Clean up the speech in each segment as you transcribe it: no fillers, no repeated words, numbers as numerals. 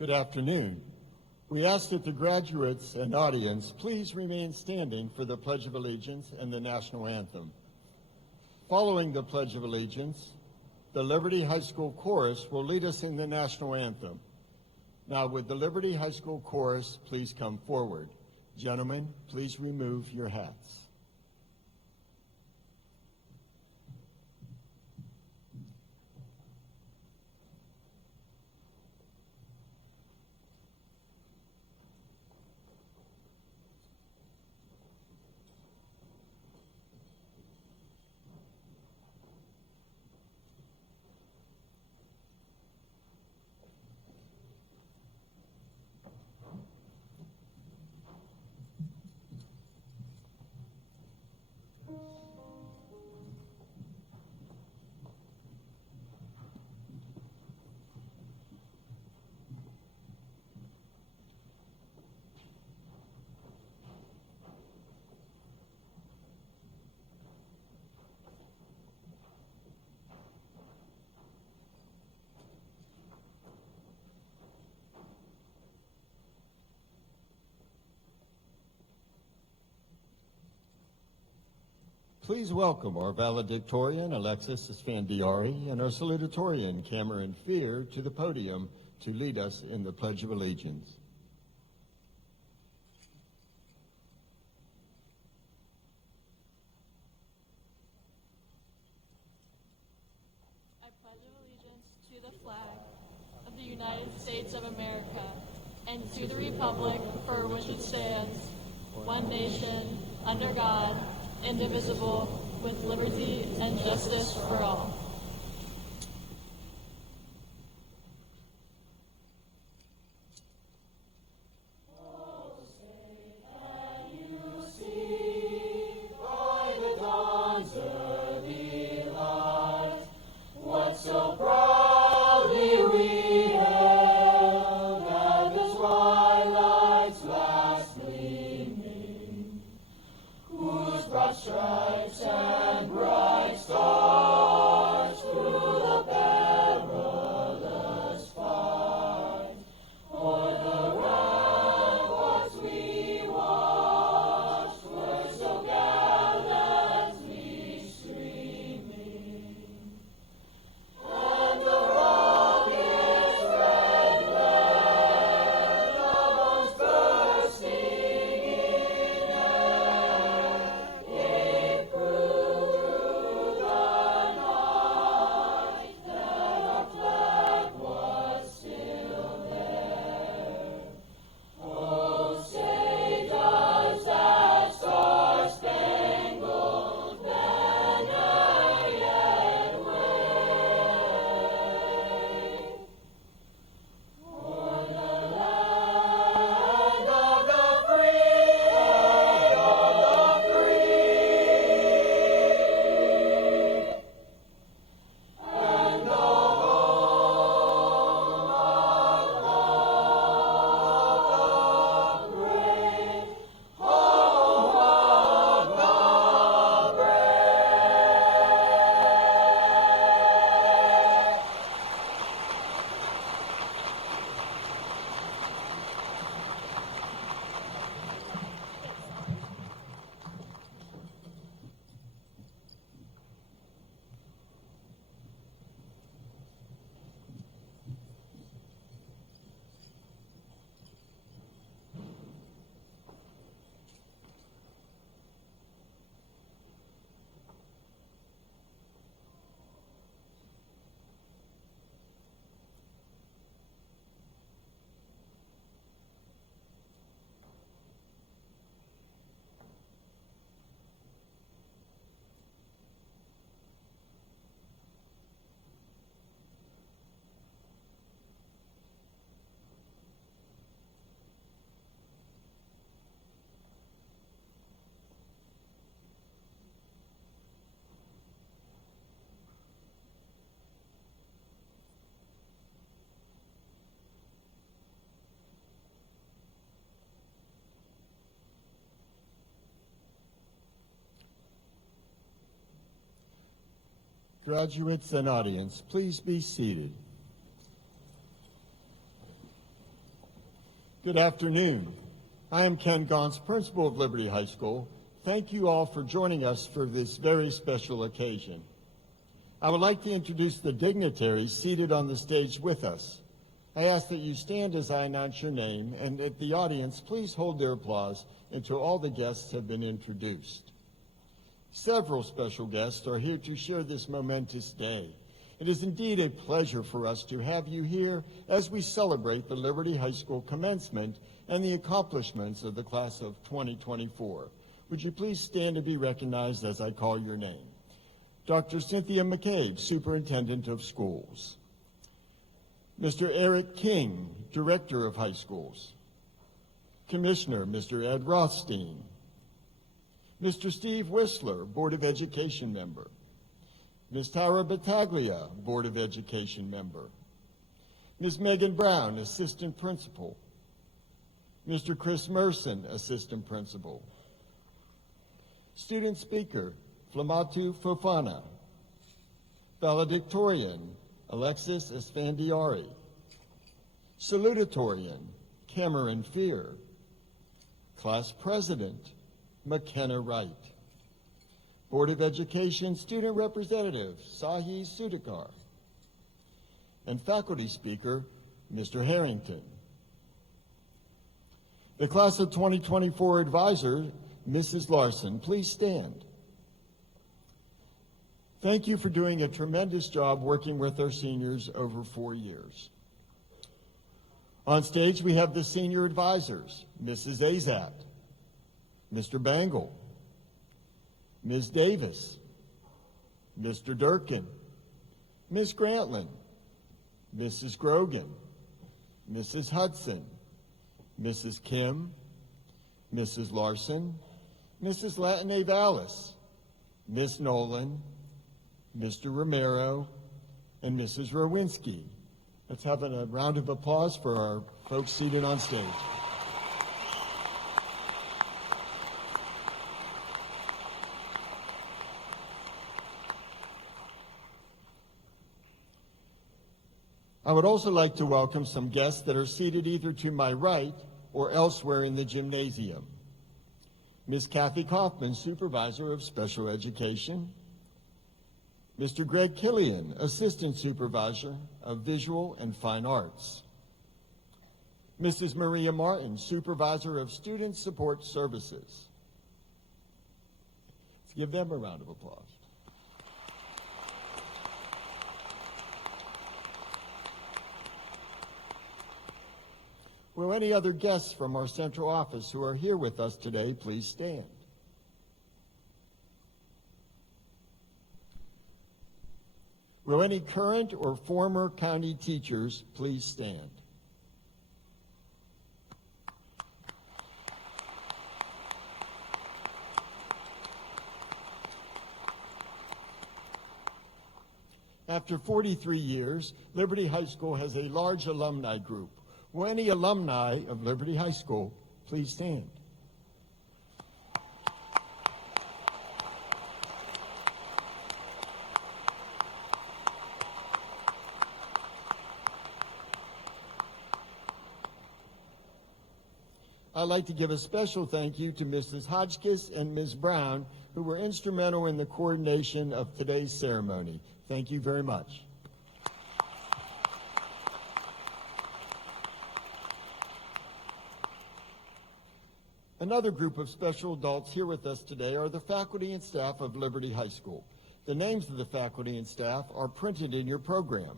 Good afternoon. We ask that the graduates and audience please remain standing for the Pledge of Allegiance and the National Anthem. Following the Pledge of Allegiance, the Liberty High School Chorus will lead us in the National Anthem. Now, would the Liberty High School Chorus please come forward? Gentlemen, please remove your hats. Please welcome our valedictorian, Alexis Esfandiari, and our salutatorian, Cameron Fear, to the podium to lead us in the Pledge of Allegiance. I pledge allegiance to the flag of the United States of America and to the republic for which it stands, one nation, under God, indivisible, with liberty and justice for all. Stripes and bright stars through the perilous fight. O'er the ramparts we watched were so gallantly streaming, and the rocket's red glare almost bursting in air gave proof through the night that our flag was still there. Oh, say does that star-spangled banner yet wave o'er the land of the free, and the home of the brave, home of the brave. Graduates and audience, please be seated. Good afternoon. I am Ken Gauntz, principal of Liberty High School. Thank you all for joining us for this very special occasion. I would like to introduce the dignitaries seated on the stage with us. I ask that you stand as I announce your name, and at the audience, please hold their applause until all the guests have been introduced. Several special guests are here to share this momentous day. It is indeed a pleasure for us to have you here as we celebrate the Liberty High School commencement and the accomplishments of the class of 2024. Would you please stand to be recognized as I call your name? Dr. Cynthia McCabe, Superintendent of Schools. Mr. Eric King, Director of High Schools. Commissioner, Mr. Ed Rothstein. Mr. Steve Whistler, Board of Education Member. Ms. Tara Battaglia, Board of Education Member. Ms. Megan Brown, Assistant Principal. Mr. Chris Merson, Assistant Principal. Student Speaker, Flamatu Fofana. Valedictorian, Alexis Esfandiari. Salutatorian, Cameron Fear. Class President, McKenna Wright. Board of Education Student Representative, Sahi Sudhakar. And Faculty Speaker, Mr. Harrington. The Class of 2024 Advisor, Mrs. Larson, please stand. Thank you for doing a tremendous job working with our seniors over 4 years. On stage, we have the senior advisors, Mrs. Azat, Mr. Bangle, Ms. Davis, Mr. Durkin, Ms. Grantland, Mrs. Grogan, Mrs. Hudson, Mrs. Kim, Mrs. Larson, Mrs. Latine Vallis, Ms. Nolan, Mr. Romero, and Mrs. Rowinski. Let's have a round of applause for our folks seated on stage. I would also like to welcome some guests that are seated either to my right or elsewhere in the gymnasium. Ms. Kathy Kaufman, Supervisor of Special Education. Mr. Greg Killian, Assistant Supervisor of Visual and Fine Arts. Mrs. Maria Martin, Supervisor of Student Support Services. Let's give them a round of applause. Will any other guests from our central office who are here with us today please stand? Will any current or former county teachers please stand? After 43 years, Liberty High School has a large alumni group. Will any alumni of Liberty High School please stand? I'd like to give a special thank you to Mrs. Hodgkiss and Ms. Brown, who were instrumental in the coordination of today's ceremony. Thank you very much. Another group of special adults here with us today are the faculty and staff of Liberty High School. The names of the faculty and staff are printed in your program.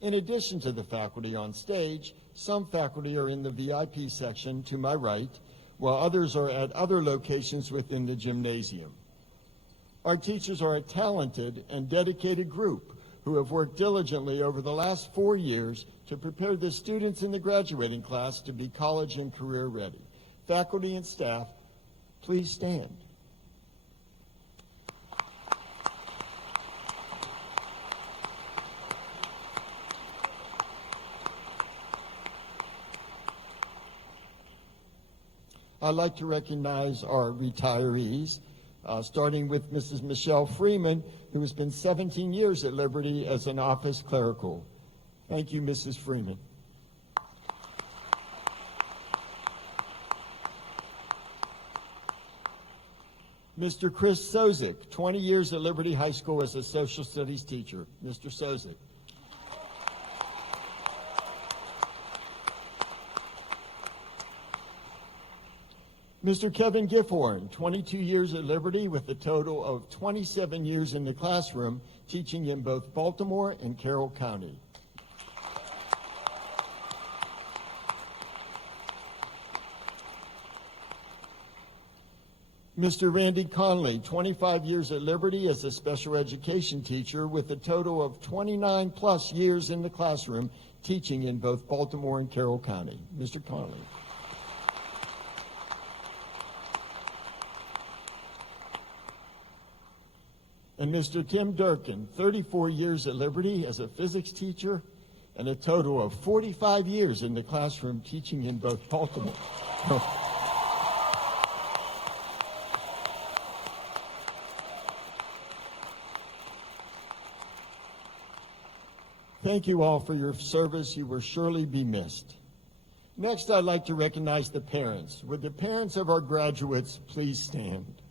In addition to the faculty on stage, some faculty are in the VIP section to my right, while others are at other locations within the gymnasium. Our teachers are a talented and dedicated group who have worked diligently over the last 4 years to prepare the students in the graduating class to be college and career ready. Faculty and staff, please stand. I'd like to recognize our retirees, starting with Mrs. Michelle Freeman, who has been 17 years at Liberty as an office clerical. Thank you, Mrs. Freeman. Mr. Chris Sozik, 20 years at Liberty High School as a social studies teacher. Mr. Sozik. Mr. Kevin Gifhorn, 22 years at Liberty with a total of 27 years in the classroom, teaching in both Baltimore and Carroll County. Mr. Randy Conley, 25 years at Liberty as a special education teacher with a total of 29 plus years in the classroom, teaching in both Baltimore and Carroll County. Mr. Conley. And Mr. Tim Durkin, 34 years at Liberty as a physics teacher and a total of 45 years in the classroom, teaching in both Baltimore. Thank you all for your service. You will surely be missed. Next, I'd like to recognize the parents. Would the parents of our graduates please stand?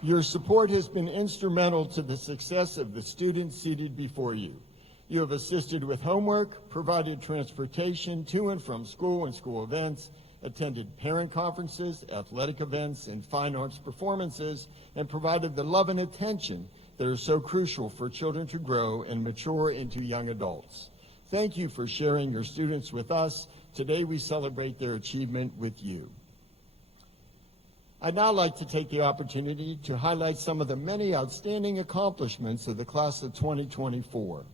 Your support has been instrumental to the success of the students seated before you. You have assisted with homework, provided transportation to and from school and school events, attended parent conferences, athletic events, and fine arts performances, and provided the love and attention that are so crucial for children to grow and mature into young adults. Thank you for sharing your students with us. Today we celebrate their achievement with you. I'd now like to take the opportunity to highlight some of the many outstanding accomplishments of the class of 2024.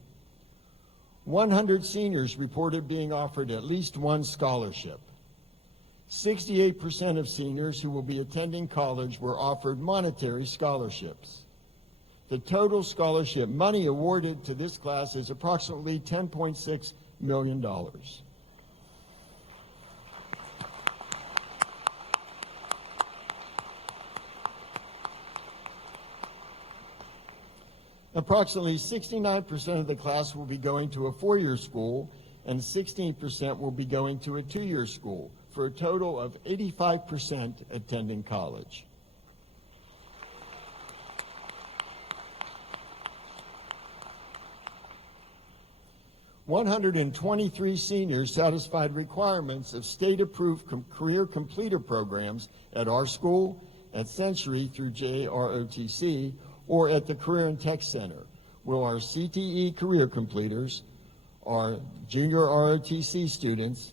100 seniors reported being offered at least one scholarship. 68% of seniors who will be attending college were offered monetary scholarships. The total scholarship money awarded to this class is approximately $10.6 million. Approximately 69% of the class will be going to a four-year school and 16% will be going to a two-year school, for a total of 85% attending college. $123 seniors satisfied requirements of state-approved career completer programs at our school, at Century through JROTC, or at the Career and Tech Center. Will our CTE career completers, our junior ROTC students,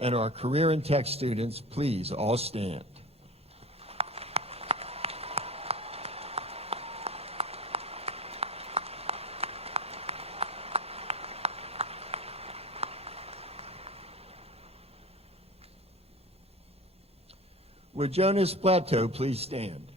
and our Career and Tech students please all stand. Would Jonas Plateau please stand?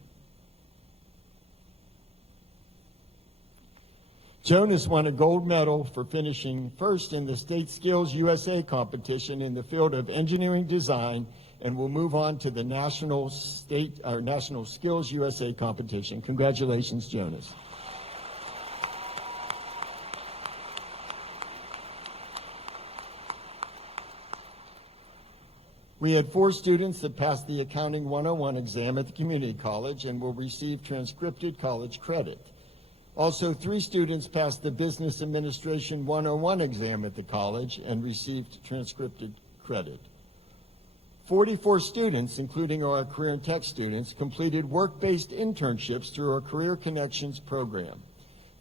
Jonas won a gold medal for finishing first in the State Skills USA competition in the field of engineering design and will move on to the National Skills USA competition. Congratulations, Jonas. We had 4 students that passed the Accounting 101 exam at the community college and will receive transcripted college credit. Also, 3 students passed the Business Administration 101 exam at the college and received transcripted credit. 44 students, including our Career and Tech students, completed work-based internships through our Career Connections program.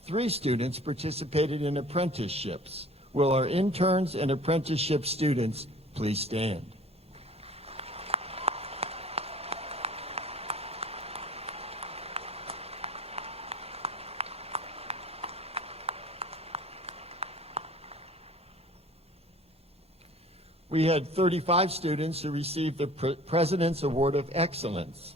3 students participated in apprenticeships. Will our interns and apprenticeship students please stand? We had 35 students who received the President's Award of Excellence.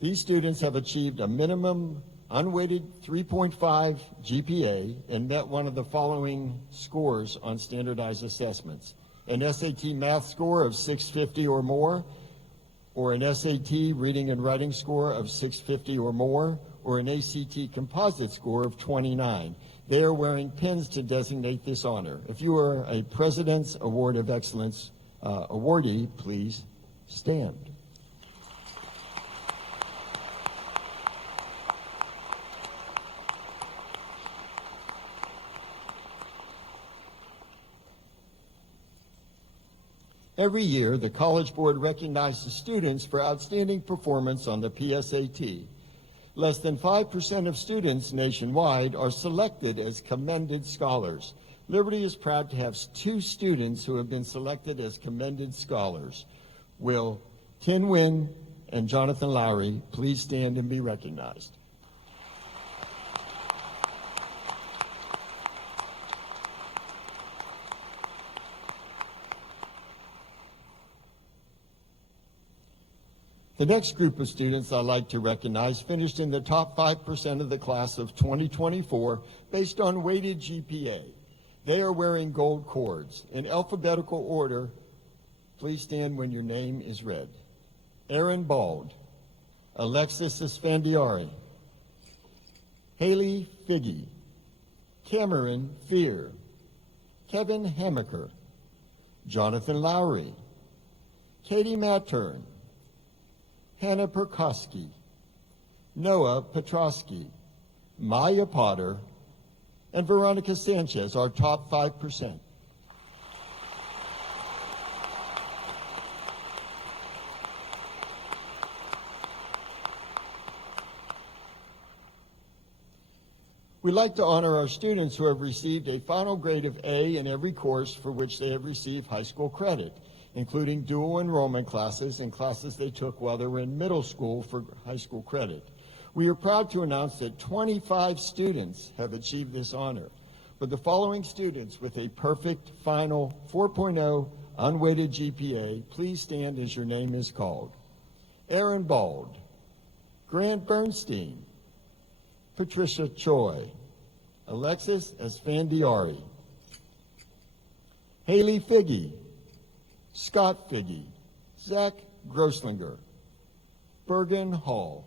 These students have achieved a minimum unweighted 3.5 GPA and met one of the following scores on standardized assessments: an SAT math score of 650 or more, or an SAT reading and writing score of 650 or more, or an ACT composite score of 29. They are wearing pins to designate this honor. If you are a President's Award of Excellence awardee, please stand. Every year, the College Board recognizes students for outstanding performance on the PSAT. Less than 5% of students nationwide are selected as commended scholars. Liberty is proud to have 2 students who have been selected as commended scholars. Will Tin Nguyen and Jonathan Lowry please stand and be recognized? The next group of students I'd like to recognize finished in the top 5% of the class of 2024 based on weighted GPA. They are wearing gold cords. In alphabetical order, please stand when your name is read. Aaron Bald, Alexis Esfandiari, Haley Figgy, Cameron Fear, Kevin Hamaker, Jonathan Lowry, Katie Mattern, Hannah Perkowski, Noah Petrosky, Maya Potter, and Veronica Sanchez, our top 5%. We'd like to honor our students who have received a final grade of A in every course for which they have received high school credit, including dual enrollment classes and classes they took while they were in middle school for high school credit. We are proud to announce that 25 students have achieved this honor. For the following students with a perfect final 4.0 unweighted GPA, please stand as your name is called. Aaron Bald, Grant Bernstein, Patricia Choi, Alexis Esfandiari, Haley Figgy, Scott Figgy, Zach Grosslinger, Bergen Hall,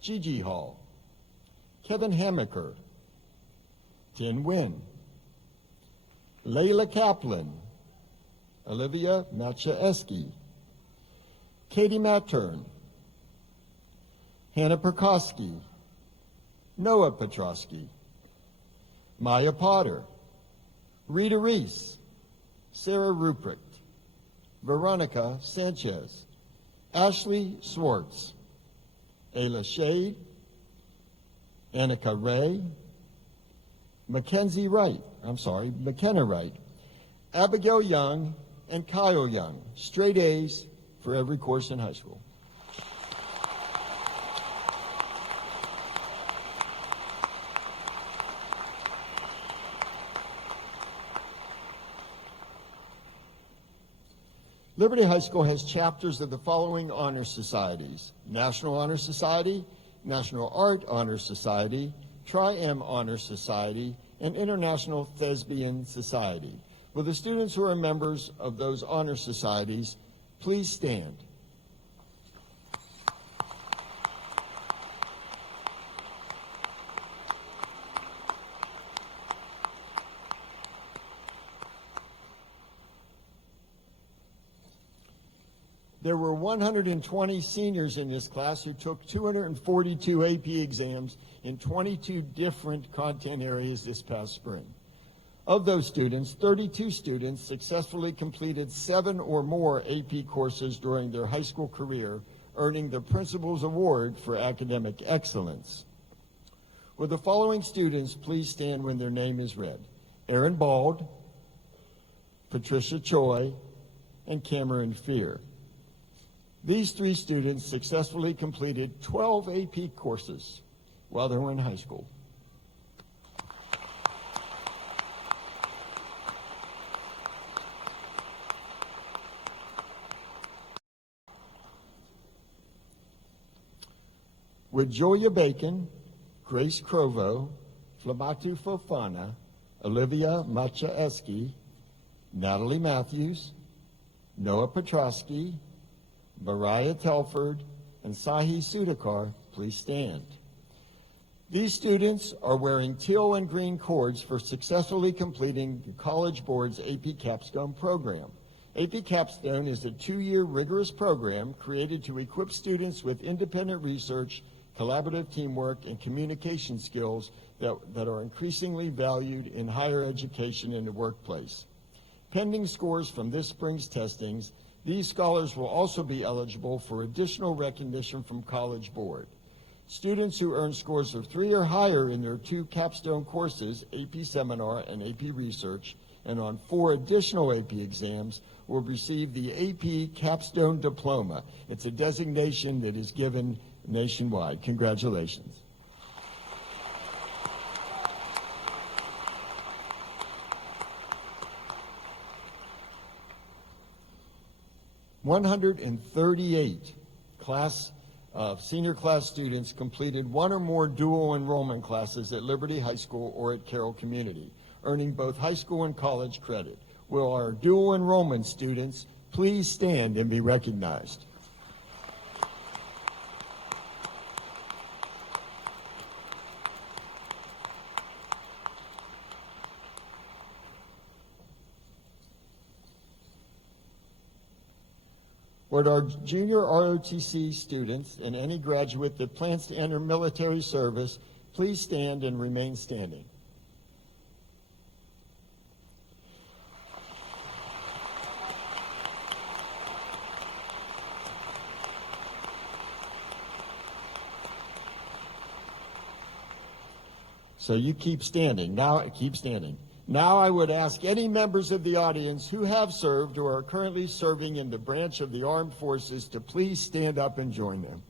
Gigi Hall, Kevin Hamaker, Tin Nguyen, Layla Kaplan, Olivia Machaeski, Katie Mattern, Hannah Perkowski, Noah Petrosky, Maya Potter, Rita Reese, Sarah Ruprecht, Veronica Sanchez, Ashley Swartz, Ayla Shade, Annika Ray, McKenna Wright, Abigail Young, and Kyle Young. Straight A's for every course in high school. Liberty High School has chapters of the following honor societies: National Honor Society, National Art Honor Society, Tri-M Honor Society, and International Thespian Society. Will the students who are members of those honor societies please stand? There were 120 seniors in this class who took 242 AP exams in 22 different content areas this past spring. Of those students, 32 students successfully completed 7 or more AP courses during their high school career, earning the Principal's Award for Academic Excellence. Will the following students please stand when their name is read? Aaron Bald, Patricia Choi, and Cameron Fear. These 3 students successfully completed 12 AP courses while they were in high school. With Julia Bacon, Grace Crovo, Flamatu Fofana, Olivia Machaeski, Natalie Matthews, Noah Petrosky, Mariah Telford, and Sahi Sudhakar, please stand. These students are wearing teal and green cords for successfully completing the College Board's AP Capstone program. AP Capstone is a 2-year rigorous program created to equip students with independent research, collaborative teamwork, and communication skills that are increasingly valued in higher education and the workplace. Pending scores from this spring's testings, these scholars will also be eligible for additional recognition from College Board. Students who earn scores of 3 or higher in their 2 capstone courses, AP Seminar and AP Research, and on 4 additional AP exams, will receive the AP Capstone Diploma. It's a designation that is given nationwide. Congratulations. "138 senior class students completed 1 or more dual enrollment classes at Liberty High School or at Carroll Community, earning both high school and college credit. Will our dual enrollment students please stand and be recognized?" Would our junior ROTC students and any graduate that plans to enter military service please stand and remain standing? So you keep standing. Now I would ask any members of the audience who have served or are currently serving in the branch of the armed forces to please stand up and join them.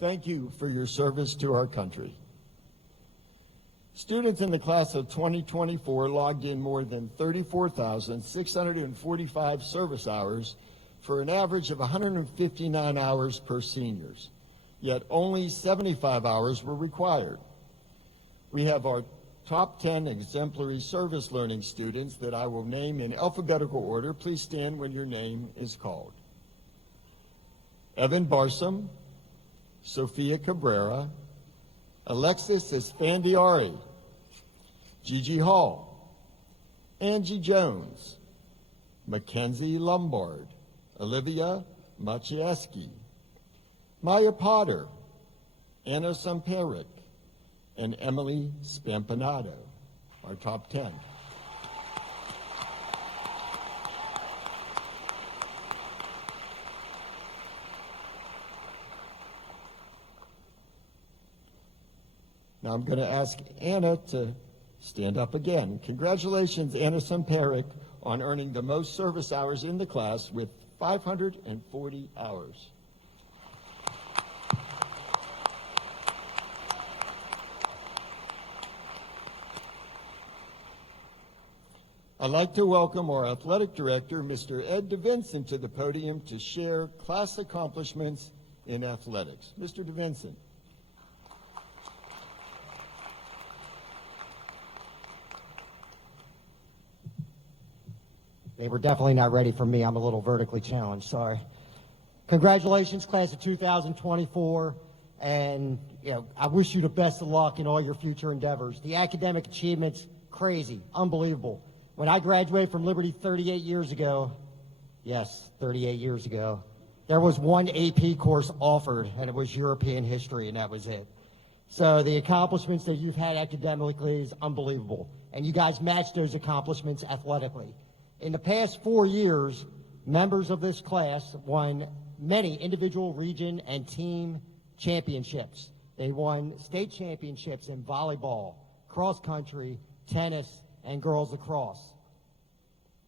Thank you for your service to our country. Students in the class of 2024 logged in more than 34,645 service hours for an average of 159 hours per seniors, yet only 75 hours were required. We have our top 10 exemplary service learning students that I will name in alphabetical order. Please stand when your name is called. Evan Barsom, Sophia Cabrera, Alexis Esfandiari, Gigi Hall, Angie Jones, Mackenzie Lombard, Olivia Maciejewski, Maya Potter, Anna Samperik, and Emily Spampanato, our top 10. Now I'm going to ask Anna to stand up again. Congratulations, Anna Samperik, on earning the most service hours in the class with 540 hours. I'd like to welcome our athletic director, Mr. Ed DeVinson, to the podium to share class accomplishments in athletics. Mr. DeVinson. They were definitely not ready for me. I'm a little vertically challenged, sorry. Congratulations, class of 2024, and I wish you the best of luck in all your future endeavors. The academic achievements, crazy, unbelievable. When I graduated from Liberty 38 years ago, yes, 38 years ago, there was one AP course offered, and it was European history, and that was it. So the accomplishments that you've had academically is unbelievable, and you guys matched those accomplishments athletically. In the past 4 years, members of this class won many individual, region, and team championships. They won state championships in volleyball, cross country, tennis, and girls lacrosse.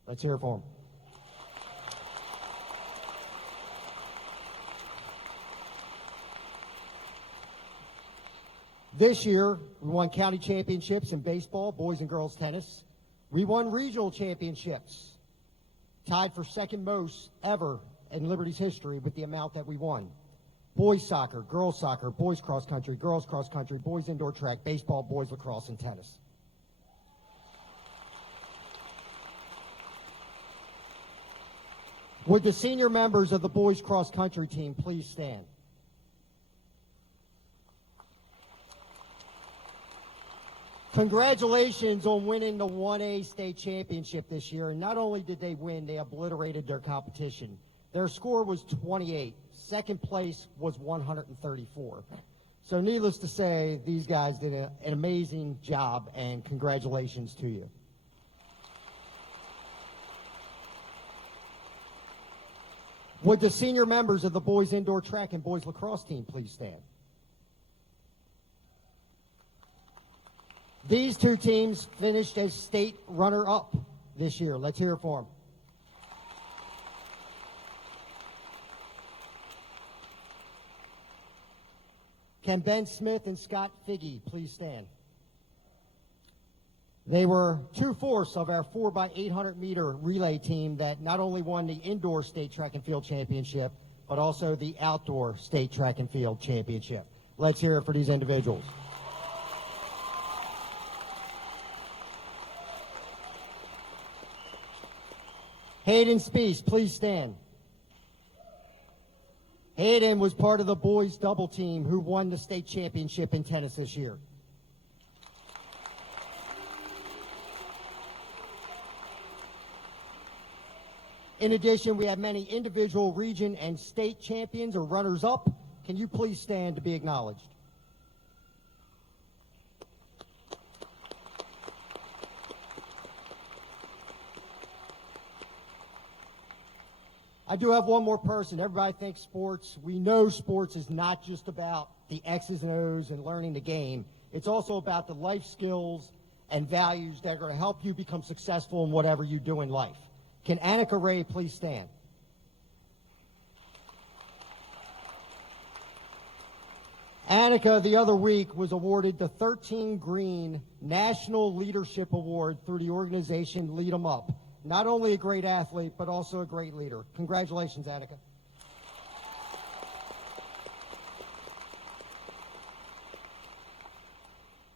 Let's hear it for them. This year, we won county championships in baseball, boys and girls tennis. We won regional championships tied for second most ever in Liberty's history with the amount that we won. Boys soccer, boys cross country, girls cross country, boys indoor track, baseball, boys lacrosse, and tennis. Would the senior members of the boys cross country team please stand? Congratulations on winning the 1A state championship this year. And not only did they win, they obliterated their competition. Their score was 28. Second place was 134. So needless to say, these guys did an amazing job, and congratulations to you. Would the senior members of the boys indoor track and boys lacrosse team please stand? These two teams finished as state runner-up this year. Let's hear it for them. Can Ben Smith and Scott Figge please stand? They were 2/4 of our 4x800 meter relay team that not only won the indoor state track and field championship, but also the outdoor state track and field championship. Let's hear it for these individuals. Hayden Spees, please stand. Hayden was part of the boys double team who won the state championship in tennis this year. In addition, we have many individual region and state champions or runners-up. Can you please stand to be acknowledged? I do have one more person. Everybody thinks sports. We know sports is not just about the X's and O's and learning the game. It's also about the life skills and values that are going to help you become successful in whatever you do in life. Can Annika Ray please stand? Annika, the other week, was awarded the 13 Green National Leadership Award through the organization Lead 'em Up. Not only a great athlete, but also a great leader. Congratulations, Annika.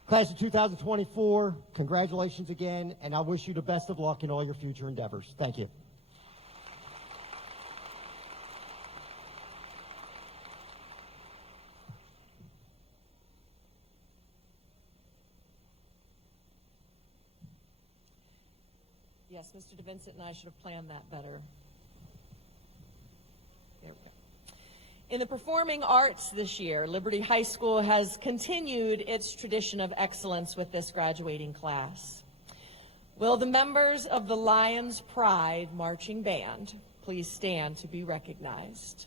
Class of 2024, congratulations again, and I wish you the best of luck in all your future endeavors. Thank you. Yes, Mr. DeVincent and I should have planned that better. There we go. In the performing arts this year, Liberty High School has continued its tradition of excellence with this graduating class. Will the members of the Lions Pride Marching Band please stand to be recognized?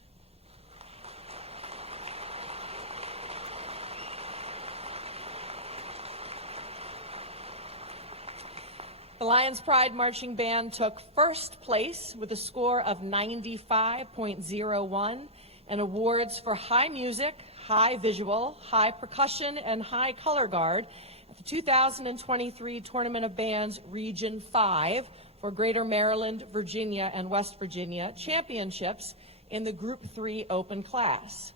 The Lions Pride Marching Band took first place with a score of 95.01 and awards for high music, high visual, high percussion, and high color guard at the 2023 Tournament of Bands Region 5 for Greater Maryland, Virginia, and West Virginia Championships in the Group 3 Open class.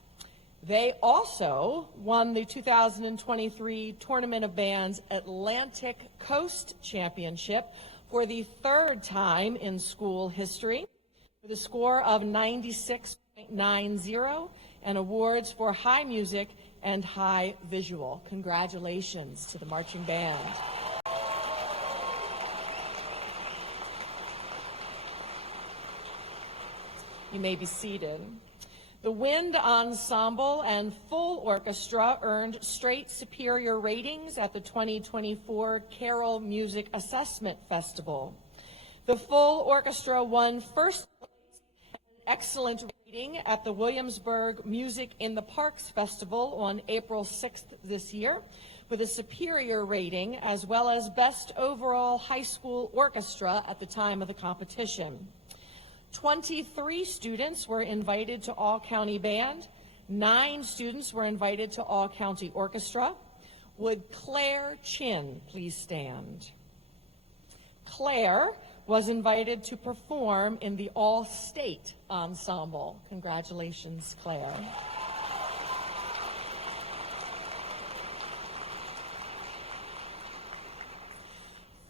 They also won the 2023 Tournament of Bands Atlantic Coast Championship for the third time in school history with a score of 96.90 and awards for high music and high visual. Congratulations to the marching band. You may be seated. The Wind Ensemble and Full Orchestra earned straight superior ratings at the 2024 Carroll Music Assessment Festival. The Full Orchestra won first place and an excellent rating at the Williamsburg Music in the Parks Festival on April 6th this year, with a superior rating as well as best overall high school orchestra at the time of the competition. 23 students were invited to all-county band. 9 students were invited to all-county orchestra. Would Claire Chin please stand? Claire was invited to perform in the all-state ensemble. Congratulations, Claire.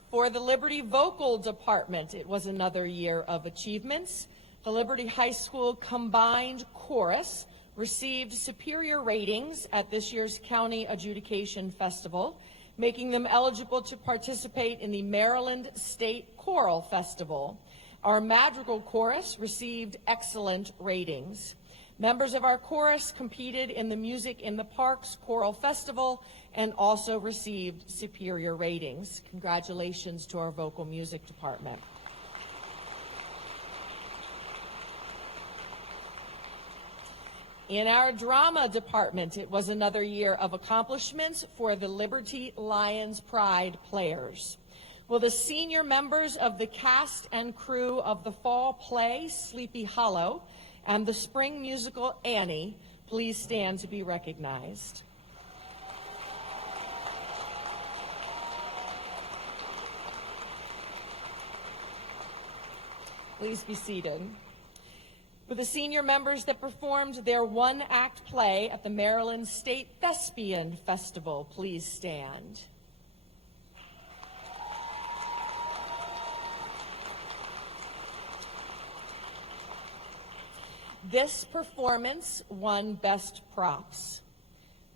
For the Liberty Vocal Department, it was another year of achievements. The Liberty High School Combined Chorus received superior ratings at this year's County Adjudication Festival, making them eligible to participate in the Maryland State Choral Festival. Our Madrigal Chorus received excellent ratings. Members of our chorus competed in the Music in the Parks Choral Festival and also received superior ratings. Congratulations to our vocal music department. In our drama department, it was another year of accomplishments for the Liberty Lions Pride players. Will the senior members of the cast and crew of the fall play Sleepy Hollow and the spring musical Annie please stand to be recognized? Please be seated. For the senior members that performed their one-act play at the Maryland State Thespian Festival, please stand. This performance won Best Props.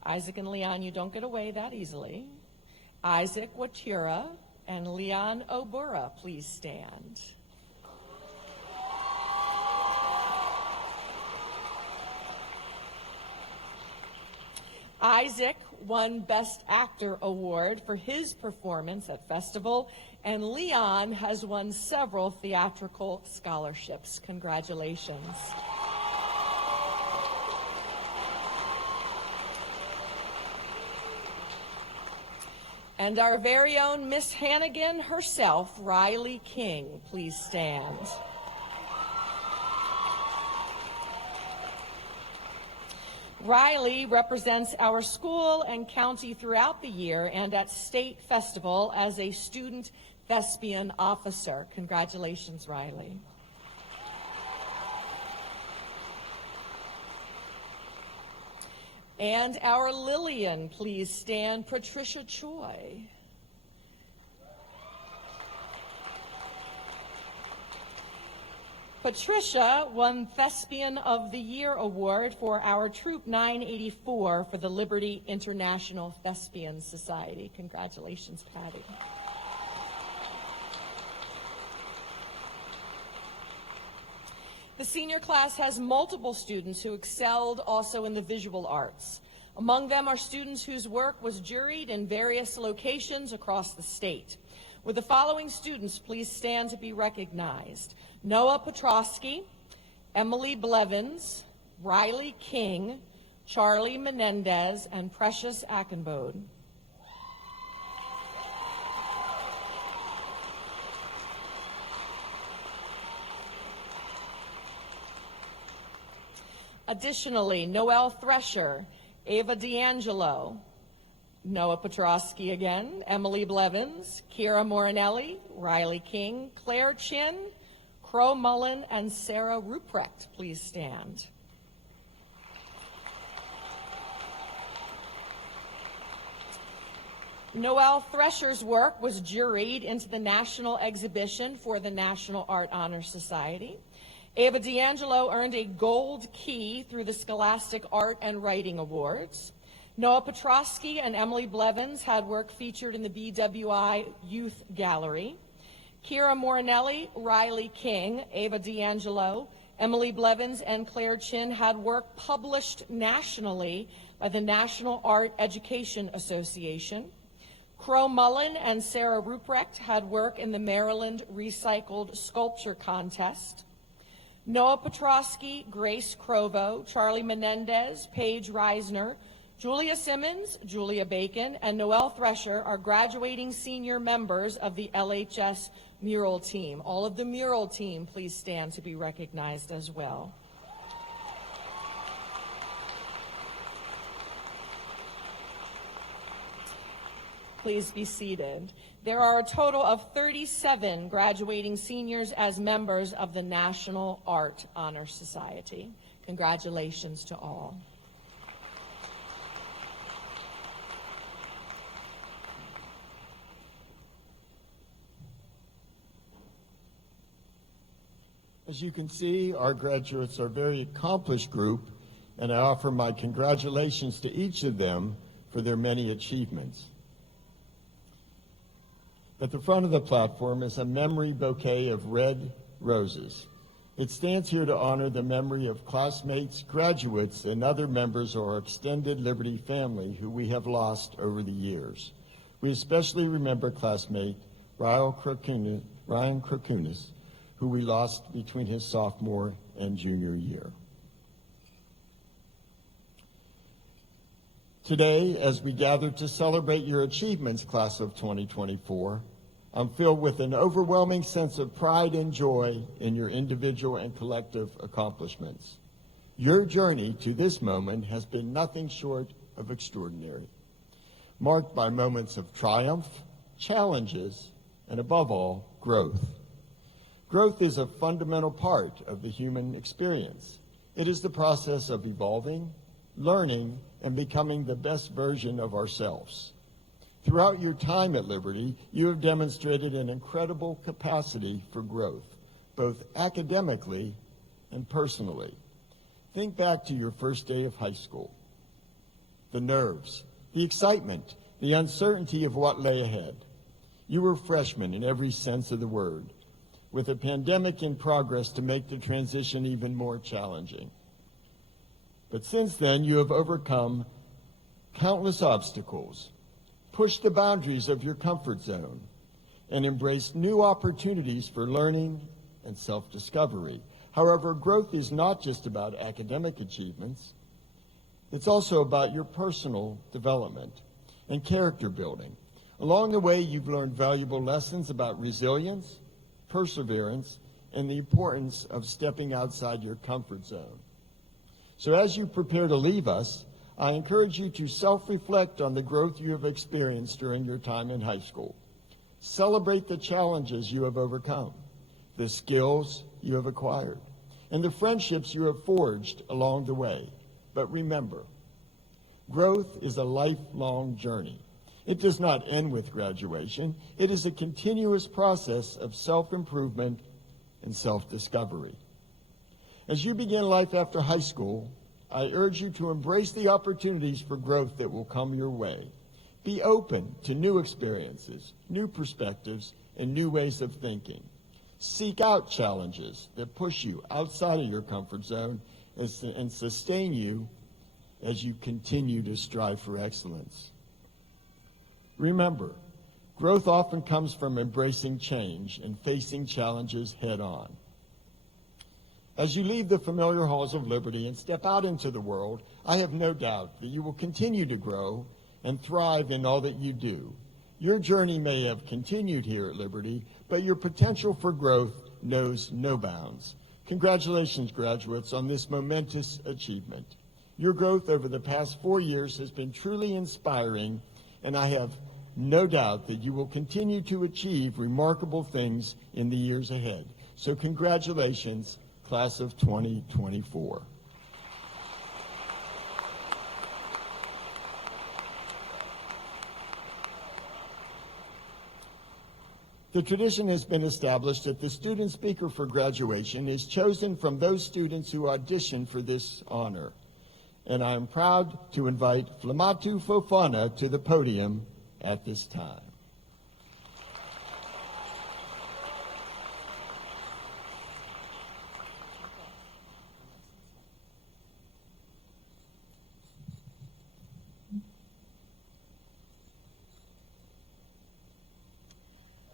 Isaac and Leon, you don't get away that easily. Isaac Watura and Leon Obura, please stand. Isaac won Best Actor Award for his performance at Festival, and Leon has won several theatrical scholarships. Congratulations. And our very own Miss Hannigan herself, Riley King, please stand. Riley represents our school and county throughout the year and at State Festival as a student thespian officer. Congratulations, Riley. And our Lillian, please stand, Patricia Choi. Patricia won Thespian of the Year Award for our Troop 984 for the Liberty International Thespian Society. Congratulations, Patty. The senior class has multiple students who excelled also in the visual arts. Among them are students whose work was juried in various locations across the state. Would the following students please stand to be recognized? Noah Petrosky, Emily Blevins, Riley King, Charlie Menendez, and Precious Ackenbode. Additionally, Noelle Thresher, Ava D'Angelo, Noah Petrosky again, Emily Blevins, Kira Morinelli, Riley King, Claire Chin, Crow Mullen, and Sarah Ruprecht, please stand. Noelle Thresher's work was juried into the national exhibition for the National Art Honor Society. Ava D'Angelo earned a gold key through the Scholastic Art and Writing Awards. Noah Petrosky and Emily Blevins had work featured in the BWI Youth Gallery. Kira Morinelli, Riley King, Ava D'Angelo, Emily Blevins, and Claire Chin had work published nationally by the National Art Education Association. Crow Mullen and Sarah Ruprecht had work in the Maryland Recycled Sculpture Contest. Noah Petrosky, Grace Crovo, Charlie Menendez, Paige Reisner, Julia Simmons, Julia Bacon, and Noelle Thresher are graduating senior members of the LHS mural team. All of the mural team, please stand to be recognized as well. Please be seated. There are a total of 37 graduating seniors as members of the National Art Honor Society. Congratulations to all. As you can see, our graduates are a very accomplished group, and I offer my congratulations to each of them for their many achievements. At the front of the platform is a memory bouquet of red roses. It stands here to honor the memory of classmates, graduates, and other members of our extended Liberty family who we have lost over the years. We especially remember classmate Ryan Krakunis, who we lost between his sophomore and junior year. Today, as we gather to celebrate your achievements, class of 2024, I'm filled with an overwhelming sense of pride and joy in your individual and collective accomplishments. Your journey to this moment has been nothing short of extraordinary, marked by moments of triumph, challenges, and above all, growth. Growth is a fundamental part of the human experience. It is the process of evolving, learning, and becoming the best version of ourselves. Throughout your time at Liberty, you have demonstrated an incredible capacity for growth, both academically and personally. Think back to your first day of high school. The nerves, the excitement, the uncertainty of what lay ahead. You were freshmen in every sense of the word, with a pandemic in progress to make the transition even more challenging. But since then, you have overcome countless obstacles, pushed the boundaries of your comfort zone, and embraced new opportunities for learning and self-discovery. However, growth is not just about academic achievements. It's also about your personal development and character building. Along the way, you've learned valuable lessons about resilience, perseverance, and the importance of stepping outside your comfort zone. So as you prepare to leave us, I encourage you to self-reflect on the growth you have experienced during your time in high school. Celebrate the challenges you have overcome, the skills you have acquired, and the friendships you have forged along the way. But remember, growth is a lifelong journey. It does not end with graduation. It is a continuous process of self-improvement and self-discovery. As you begin life after high school, I urge you to embrace the opportunities for growth that will come your way. Be open to new experiences, new perspectives, and new ways of thinking. Seek out challenges that push you outside of your comfort zone and sustain you as you continue to strive for excellence. Remember, growth often comes from embracing change and facing challenges head on. As you leave the familiar halls of Liberty and step out into the world, I have no doubt that you will continue to grow and thrive in all that you do. Your journey may have continued here at Liberty, but your potential for growth knows no bounds. Congratulations, graduates, on this momentous achievement. Your growth over the past 4 years has been truly inspiring, and I have no doubt that you will continue to achieve remarkable things in the years ahead. So congratulations, class of 2024. The tradition has been established that the student speaker for graduation is chosen from those students who audition for this honor. And I am proud to invite Flamatu Fofana to the podium at this time.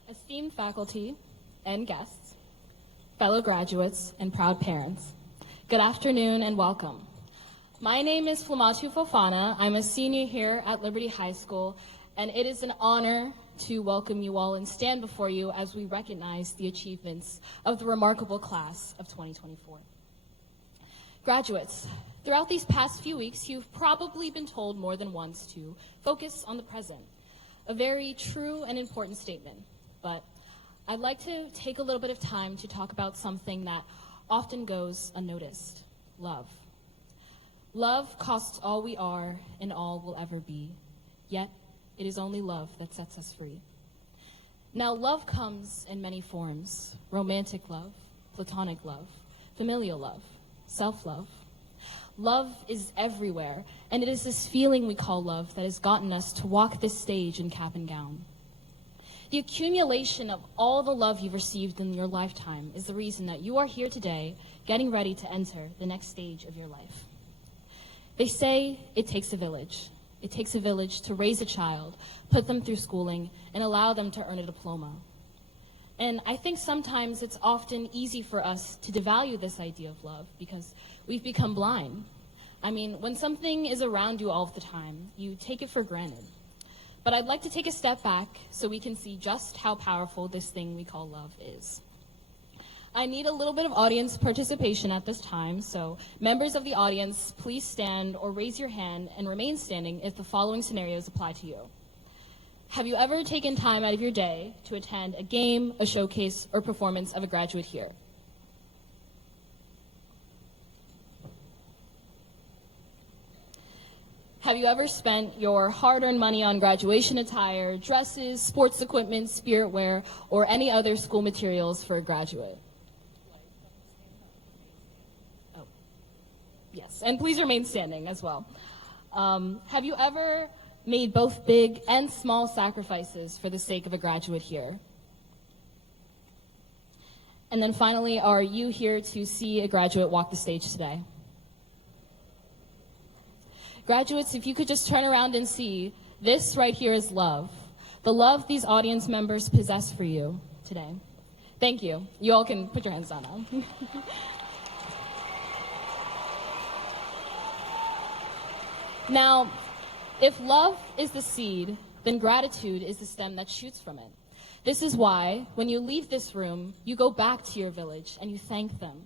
Esteemed faculty and guests, fellow graduates, and proud parents, good afternoon and welcome. My name is Flamatu Fofana. I'm a senior here at Liberty High School, and it is an honor to welcome you all and stand before you as we recognize the achievements of the remarkable class of 2024. Graduates, throughout these past few weeks, you've probably been told more than once to focus on the present. A very true and important statement, but I'd like to take a little bit of time to talk about something that often goes unnoticed: love. Love costs all we are and all we'll ever be, yet it is only love that sets us free. Now, love comes in many forms: romantic love, platonic love, familial love, self-love. Love is everywhere, and it is this feeling we call love that has gotten us to walk this stage in cap and gown. The accumulation of all the love you've received in your lifetime is the reason that you are here today, getting ready to enter the next stage of your life. They say it takes a village. It takes a village to raise a child, put them through schooling, and allow them to earn a diploma. And I think sometimes it's often easy for us to devalue this idea of love because we've become blind. I mean, when something is around you all of the time, you take it for granted. But I'd like to take a step back so we can see just how powerful this thing we call love is. I need a little bit of audience participation at this time, so members of the audience, please stand or raise your hand and remain standing if the following scenarios apply to you. Have you ever taken time out of your day to attend a game, a showcase, or performance of a graduate here? Have you ever spent your hard-earned money on graduation attire, dresses, sports equipment, spirit wear, or any other school materials for a graduate? Oh, yes, and please remain standing as well. Have you ever made both big and small sacrifices for the sake of a graduate here? And then finally, are you here to see a graduate walk the stage today? Graduates, if you could just turn around and see, this right here is love. The love these audience members possess for you today. Thank you. You all can put your hands down now. Now, if love is the seed, then gratitude is the stem that shoots from it. This is why, when you leave this room, you go back to your village and you thank them.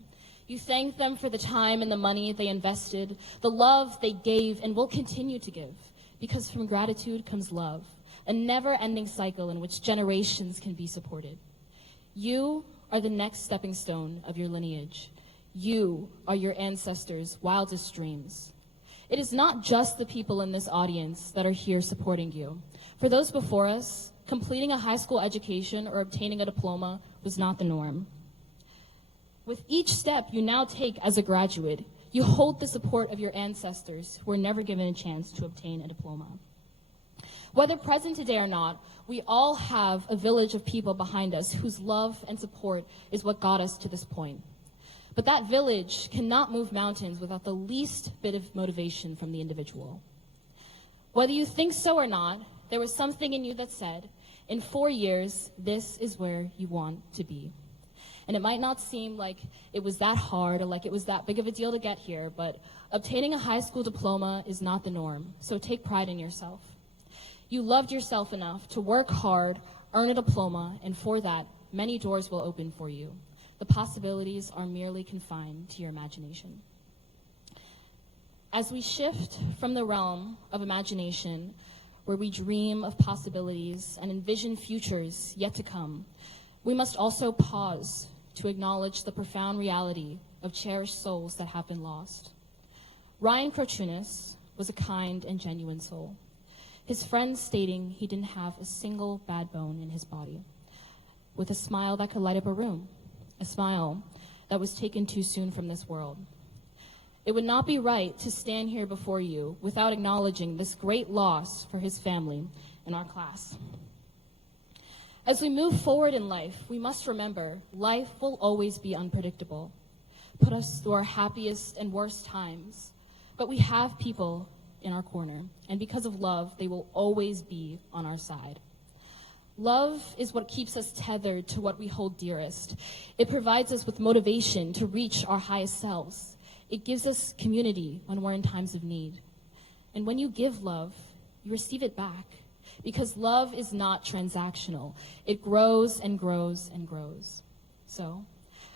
You thank them for the time and the money they invested, the love they gave and will continue to give. Because from gratitude comes love, a never-ending cycle in which generations can be supported. You are the next stepping stone of your lineage. You are your ancestors' wildest dreams. It is not just the people in this audience that are here supporting you. For those before us, completing a high school education or obtaining a diploma was not the norm. With each step you now take as a graduate, you hold the support of your ancestors who were never given a chance to obtain a diploma. Whether present today or not, we all have a village of people behind us whose love and support is what got us to this point. But that village cannot move mountains without the least bit of motivation from the individual. Whether you think so or not, there was something in you that said, in 4 years, this is where you want to be. And it might not seem like it was that hard or like it was that big of a deal to get here, but obtaining a high school diploma is not the norm, so take pride in yourself. You loved yourself enough to work hard, earn a diploma, and for that, many doors will open for you. The possibilities are merely confined to your imagination. As we shift from the realm of imagination, where we dream of possibilities and envision futures yet to come, we must also pause to acknowledge the profound reality of cherished souls that have been lost. Ryan Krochunas was a kind and genuine soul, his friends stating he didn't have a single bad bone in his body, with a smile that could light up a room. A smile that was taken too soon from this world. It would not be right to stand here before you without acknowledging this great loss for his family and our class. As we move forward in life, we must remember life will always be unpredictable, put us through our happiest and worst times, but we have people in our corner, and because of love, they will always be on our side. Love is what keeps us tethered to what we hold dearest. It provides us with motivation to reach our highest selves. It gives us community when we're in times of need. And when you give love, you receive it back. Because love is not transactional. It grows and grows and grows. So,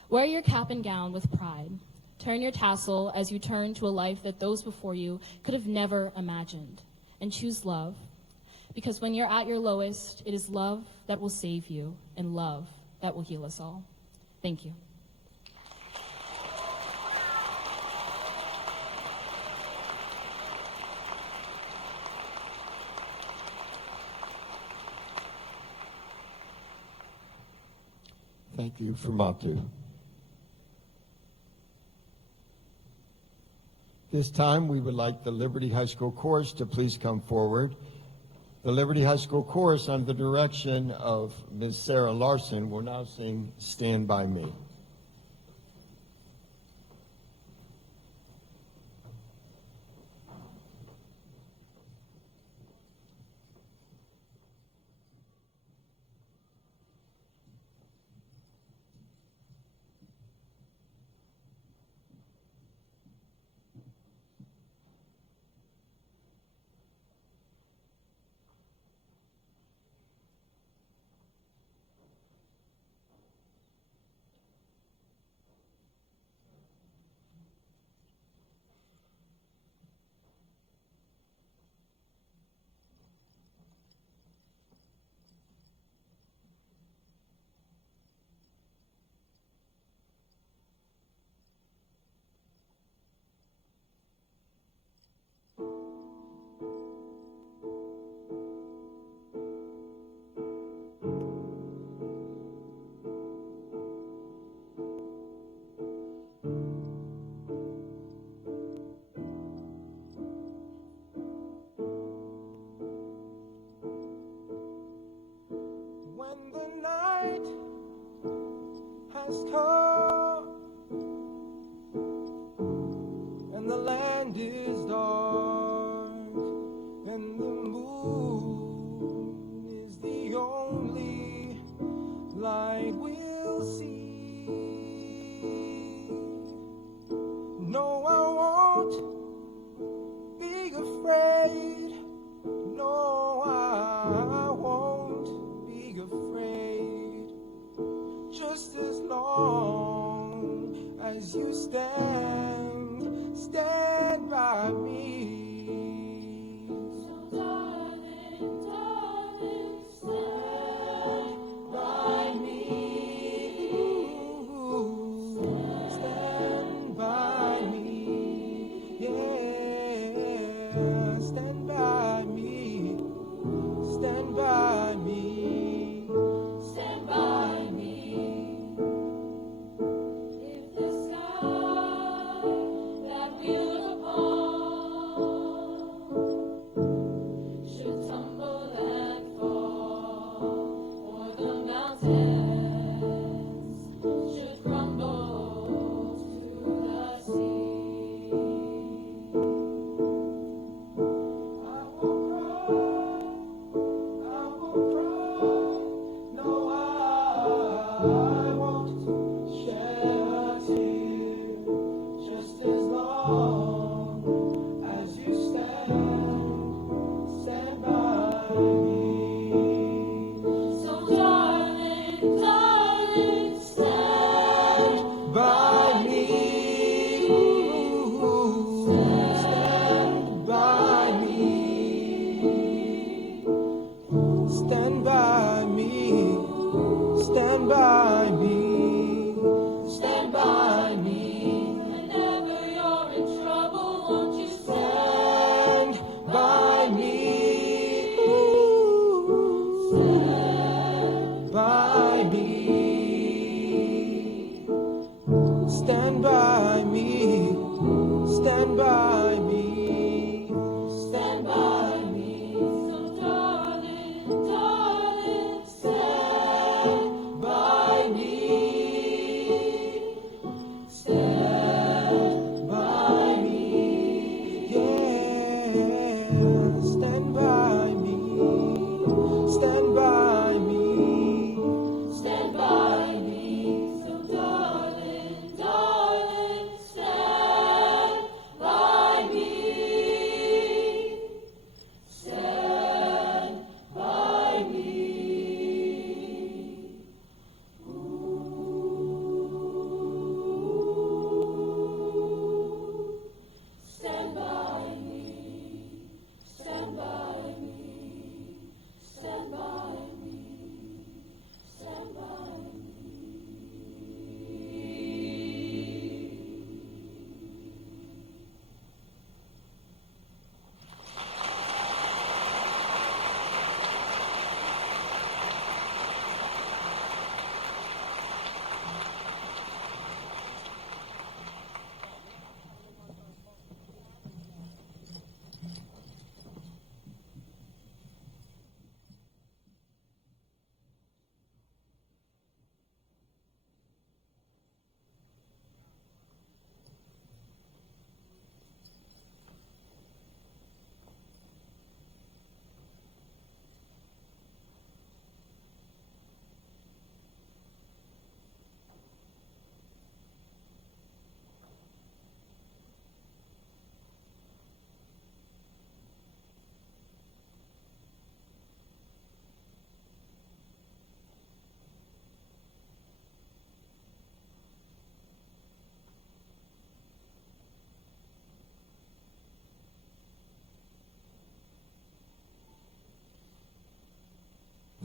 wear your cap and gown with pride. Turn your tassel as you turn to a life that those before you could have never imagined. And choose love. Because when you're at your lowest, it is love that will save you and love that will heal us all. Thank you. Thank you, Fumatu. This time, we would like the Liberty High School Chorus to please come forward. The Liberty High School Chorus, under the direction of Ms. Sarah Larson, will now sing Stand By Me.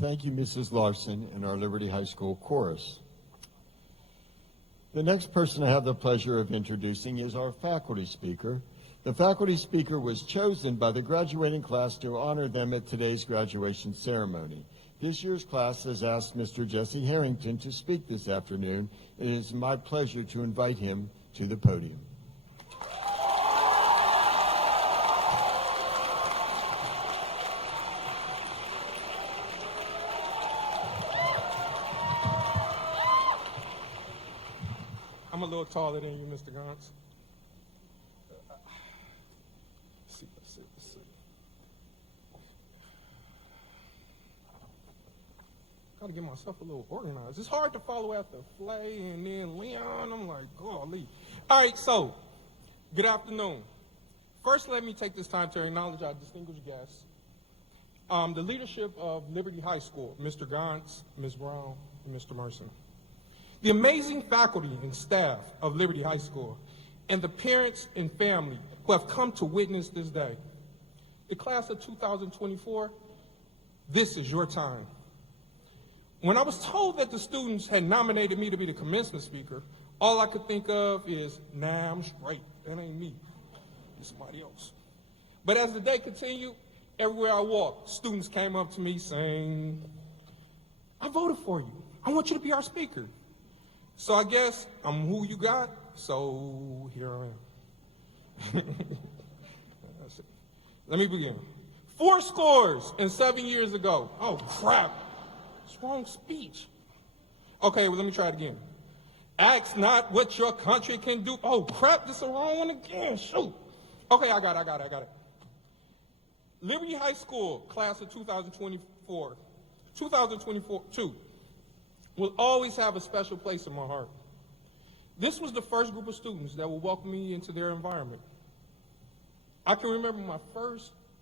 Thank you, Mrs. Larson and our Liberty High School chorus. The next person I have the pleasure of introducing is our faculty speaker. The faculty speaker was chosen by the graduating class to honor them at today's graduation ceremony. This year's class has asked Mr. Jesse Harrington to speak this afternoon. It is my pleasure to invite him to the podium. I'm a little taller than you, Mr. Gantz. Let's see. Gotta get myself a little organized. It's hard to follow after Flay and then Leon. I'm like, golly. All right, so, good afternoon. First, let me take this time to acknowledge our distinguished guests. The leadership of Liberty High School, Mr. Gantz, Ms. Brown, and Mr. Merson. The amazing faculty and staff of Liberty High School, and the parents and family who have come to witness this day. The class of 2024, this is your time. When I was told that the students had nominated me to be the commencement speaker, all I could think of is, nah, I'm straight. That ain't me. It's somebody else. But as the day continued, everywhere I walked, students came up to me saying, I voted for you. I want you to be our speaker. So I guess I'm who you got, so here I am. That's it. Let me begin. 7 years ago. Oh, crap. It's wrong speech. Okay, well, let me try it again. Ask not what your country can do. Oh, crap, this is the wrong one again. Shoot. Okay, I got it. Liberty High School, class of 2022, will always have a special place in my heart. This was the first group of students that will welcome me into their environment. I can remember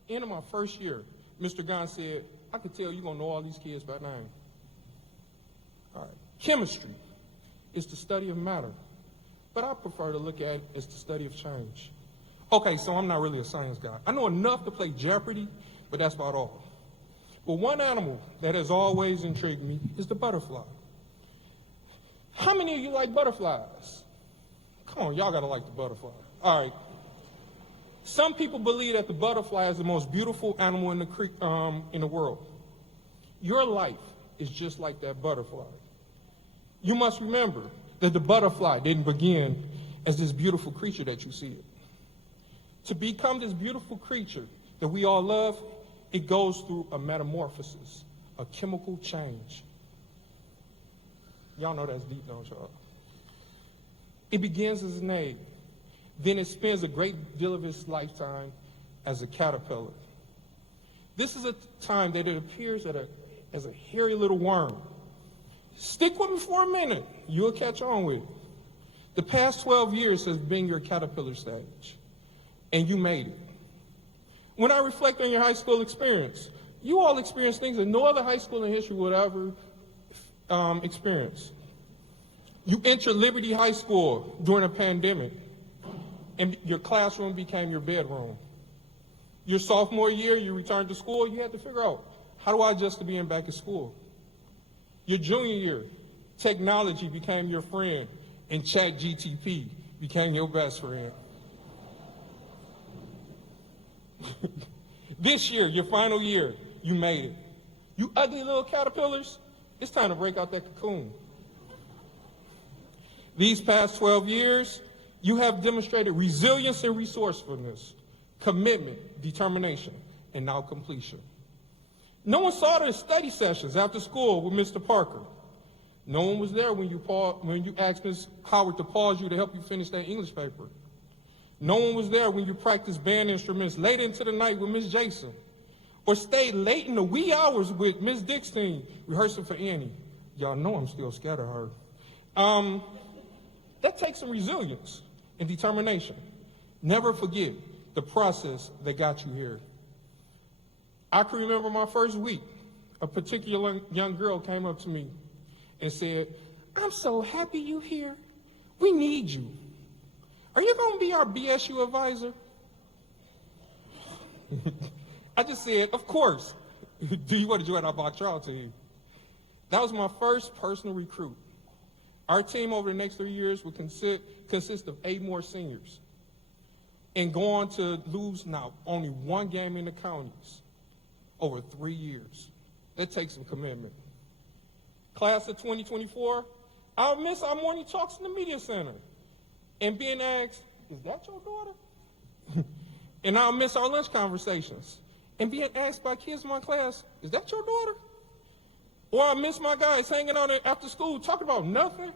end of my first year, Mr. Gon said, I can tell you're gonna know all these kids by name. All right. Chemistry is the study of matter, but I prefer to look at it as the study of change. Okay, so I'm not really a science guy. I know enough to play Jeopardy, but that's about all. But one animal that has always intrigued me is the butterfly. How many of you like butterflies? Come on, y'all gotta like the butterfly. All right. Some people believe that the butterfly is the most beautiful animal in the world. Your life is just like that butterfly. You must remember that the butterfly didn't begin as this beautiful creature that you see it. To become this beautiful creature that we all love, it goes through a metamorphosis, a chemical change. Y'all know that's deep, don't y'all? It begins as an egg. Then it spends a great deal of its lifetime as a caterpillar. This is a time that it appears as a hairy little worm. Stick with me for a minute. You'll catch on with it. The past 12 years has been your caterpillar stage, and you made it. When I reflect on your high school experience, you all experienced things that no other high school in history would ever experience. You entered Liberty High School during a pandemic, and your classroom became your bedroom. Your sophomore year, you returned to school, you had to figure out, how do I adjust to being back at school? Your junior year, technology became your friend, and ChatGTP became your best friend. This year, your final year, you made it. You ugly little caterpillars, it's time to break out that cocoon. These past 12 years, you have demonstrated resilience and resourcefulness, commitment, determination, and now completion. No one saw the study sessions after school with Mr. Parker. No one was there when you asked Ms. Howard to pause you to help you finish that English paper. No one was there when you practiced band instruments late into the night with Ms. Jason, or stayed late in the wee hours with Ms. Dixon rehearsing for Annie. Y'all know I'm still scared of her. That takes some resilience and determination. Never forget the process that got you here. I can remember my first week, a particular young girl came up to me and said, I'm so happy you're here. We need you. Are you going to be our BSU advisor? I just said, of course. What did you at our trial team? That was my first personal recruit. Our team over the next 3 years would consist of 8 more seniors and go on to lose now only 1 game in the counties over 3 years. That takes some commitment. Class of 2024, I'll miss our morning talks in the media center and being asked, is that your daughter? And I'll miss our lunch conversations and being asked by kids in my class, is that your daughter? Or I miss my guys hanging out after school talking about nothing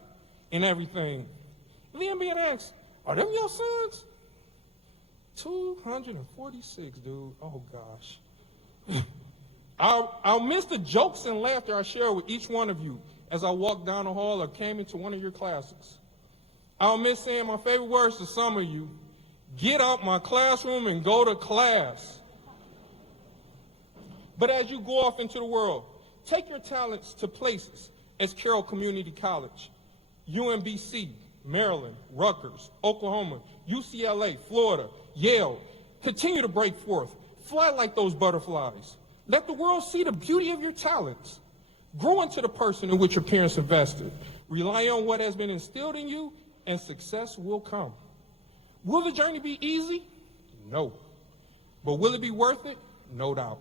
and everything. And then being asked, are them your sons? 246, dude. Oh, gosh. I'll miss the jokes and laughter I share with each one of you as I walked down the hall or came into one of your classes. I'll miss saying my favorite words to some of you, get out my classroom and go to class. But as you go off into the world, take your talents to places as Carroll Community College, UMBC, Maryland, Rutgers, Oklahoma, UCLA, Florida, Yale. Continue to break forth. Fly like those butterflies. Let the world see the beauty of your talents. Grow into the person in which your parents invested. Rely on what has been instilled in you, and success will come. Will the journey be easy? No. But will it be worth it? No doubt.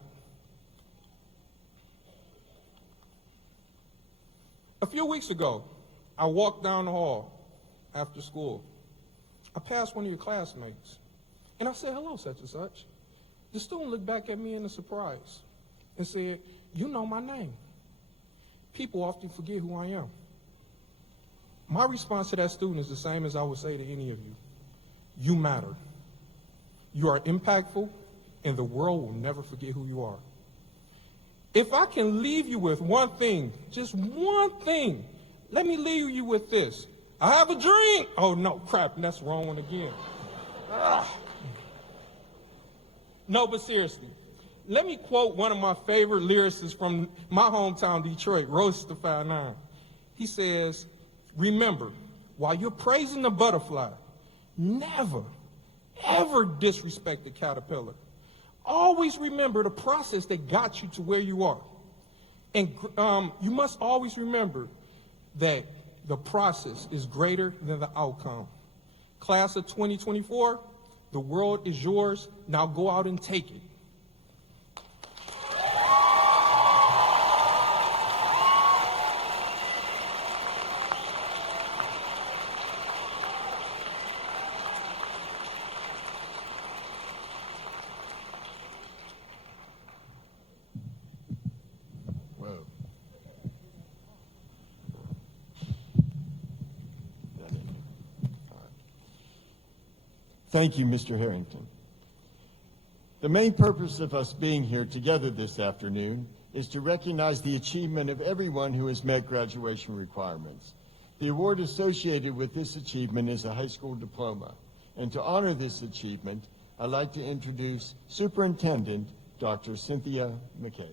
A few weeks ago, I walked down the hall after school. I passed one of your classmates, and I said, hello, such and such. The student looked back at me in a surprise and said, you know my name. People often forget who I am. My response to that student is the same as I would say to any of you. You matter. You are impactful, and the world will never forget who you are. If I can leave you with one thing, just one thing, let me leave you with this. I have a dream. Oh, no, crap, that's the wrong one again. No, but seriously, let me quote one of my favorite lyricists from my hometown, Detroit, Roast the 5'9". He says, remember, while you're praising the butterfly, never, ever disrespect the caterpillar. Always remember the process that got you to where you are. And you must always remember that the process is greater than the outcome. Class of 2024, the world is yours. Now go out and take it. Whoa. Thank you, Mr. Harrington. The main purpose of us being here together this afternoon is to recognize the achievement of everyone who has met graduation requirements. The award associated with this achievement is a high school diploma. And to honor this achievement, I'd like to introduce Superintendent Dr. Cynthia McKay.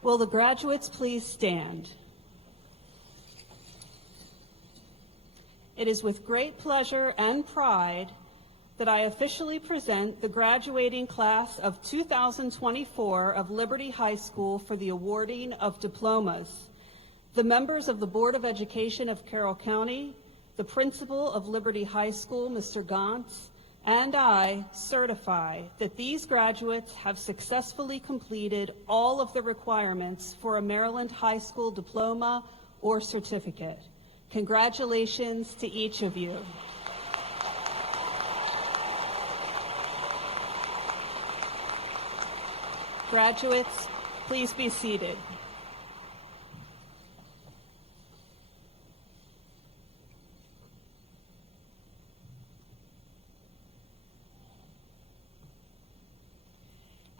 Will the graduates please stand? It is with great pleasure and pride that I officially present the graduating class of 2024 of Liberty High School for the awarding of diplomas. The members of the Board of Education of Carroll County, the principal of Liberty High School, Mr. Gantz, and I certify that these graduates have successfully completed all of the requirements for a Maryland high school diploma or certificate. Congratulations to each of you. Graduates, please be seated.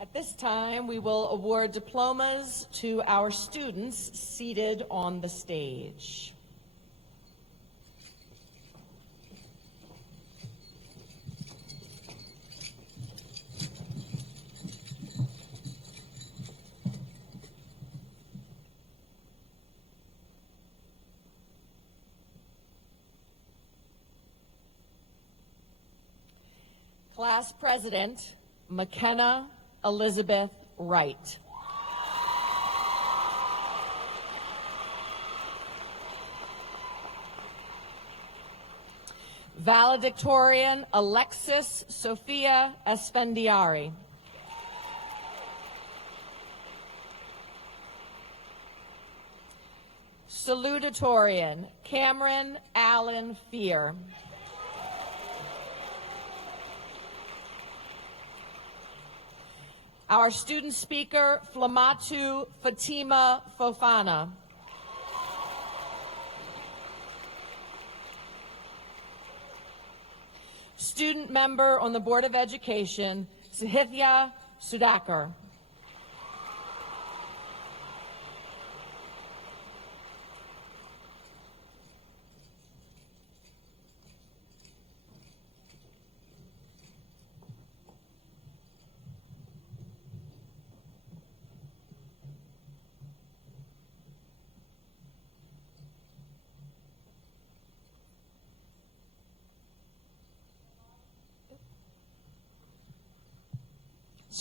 At this time, we will award diplomas to our students seated on the stage. Class President, McKenna Elizabeth Wright. Valedictorian, Alexis Sophia Esfandiari. Salutatorian, Cameron Allen Fear. Our student speaker, Flamatu Fatima Fofana. Student member on the Board of Education, Sahithya Sudhakar.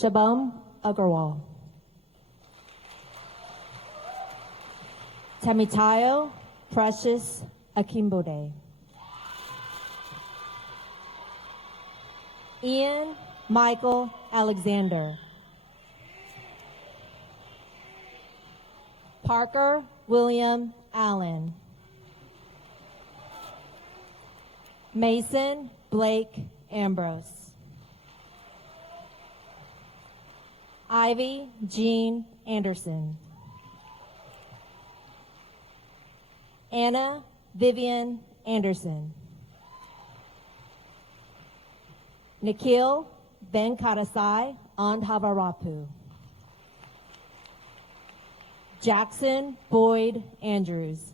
Shabam Agarwal. Temitayo Precious Akimbode. Ian Michael Alexander. Parker William Allen. Mason Blake Ambrose. Ivy Jean Anderson. Anna Vivian Anderson. Nikhil Ben Kadasai Andhavarapu. Jackson Boyd Andrews.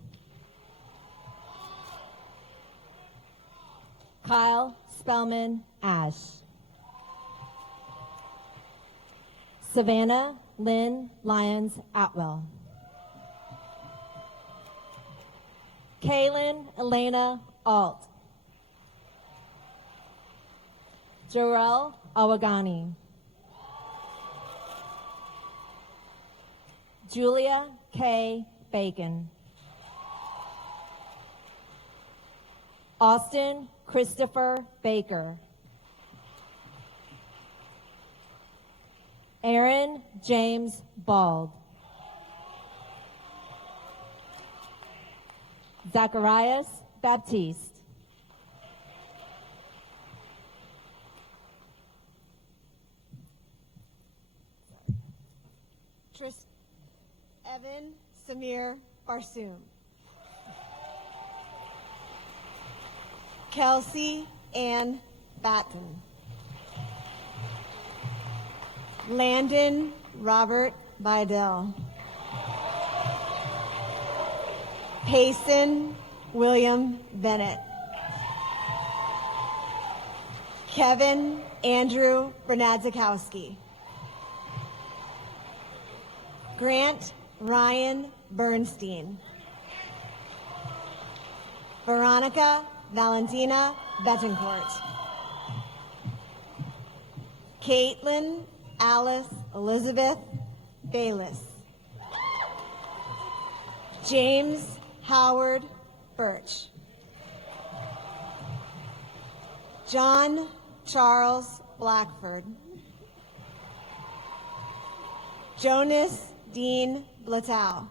Kyle Spellman Ash. Savannah Lynn Lyons Atwell. Kaylin Elena Alt. Jarrell Awagani. Julia K. Bacon. Austin Christopher Baker. Aaron James Bald. Zacharias Baptiste. Evan Samir Barsoom. Kelsey Ann Batten. Landon Robert Bidell. Payson William Bennett. Kevin Andrew Bernadzikowski. Grant Ryan Bernstein. Veronica Valentina Betancourt. Caitlin Alice Elizabeth Bayless. James Howard Birch. John Charles Blackford. Jonas Dean Blatow.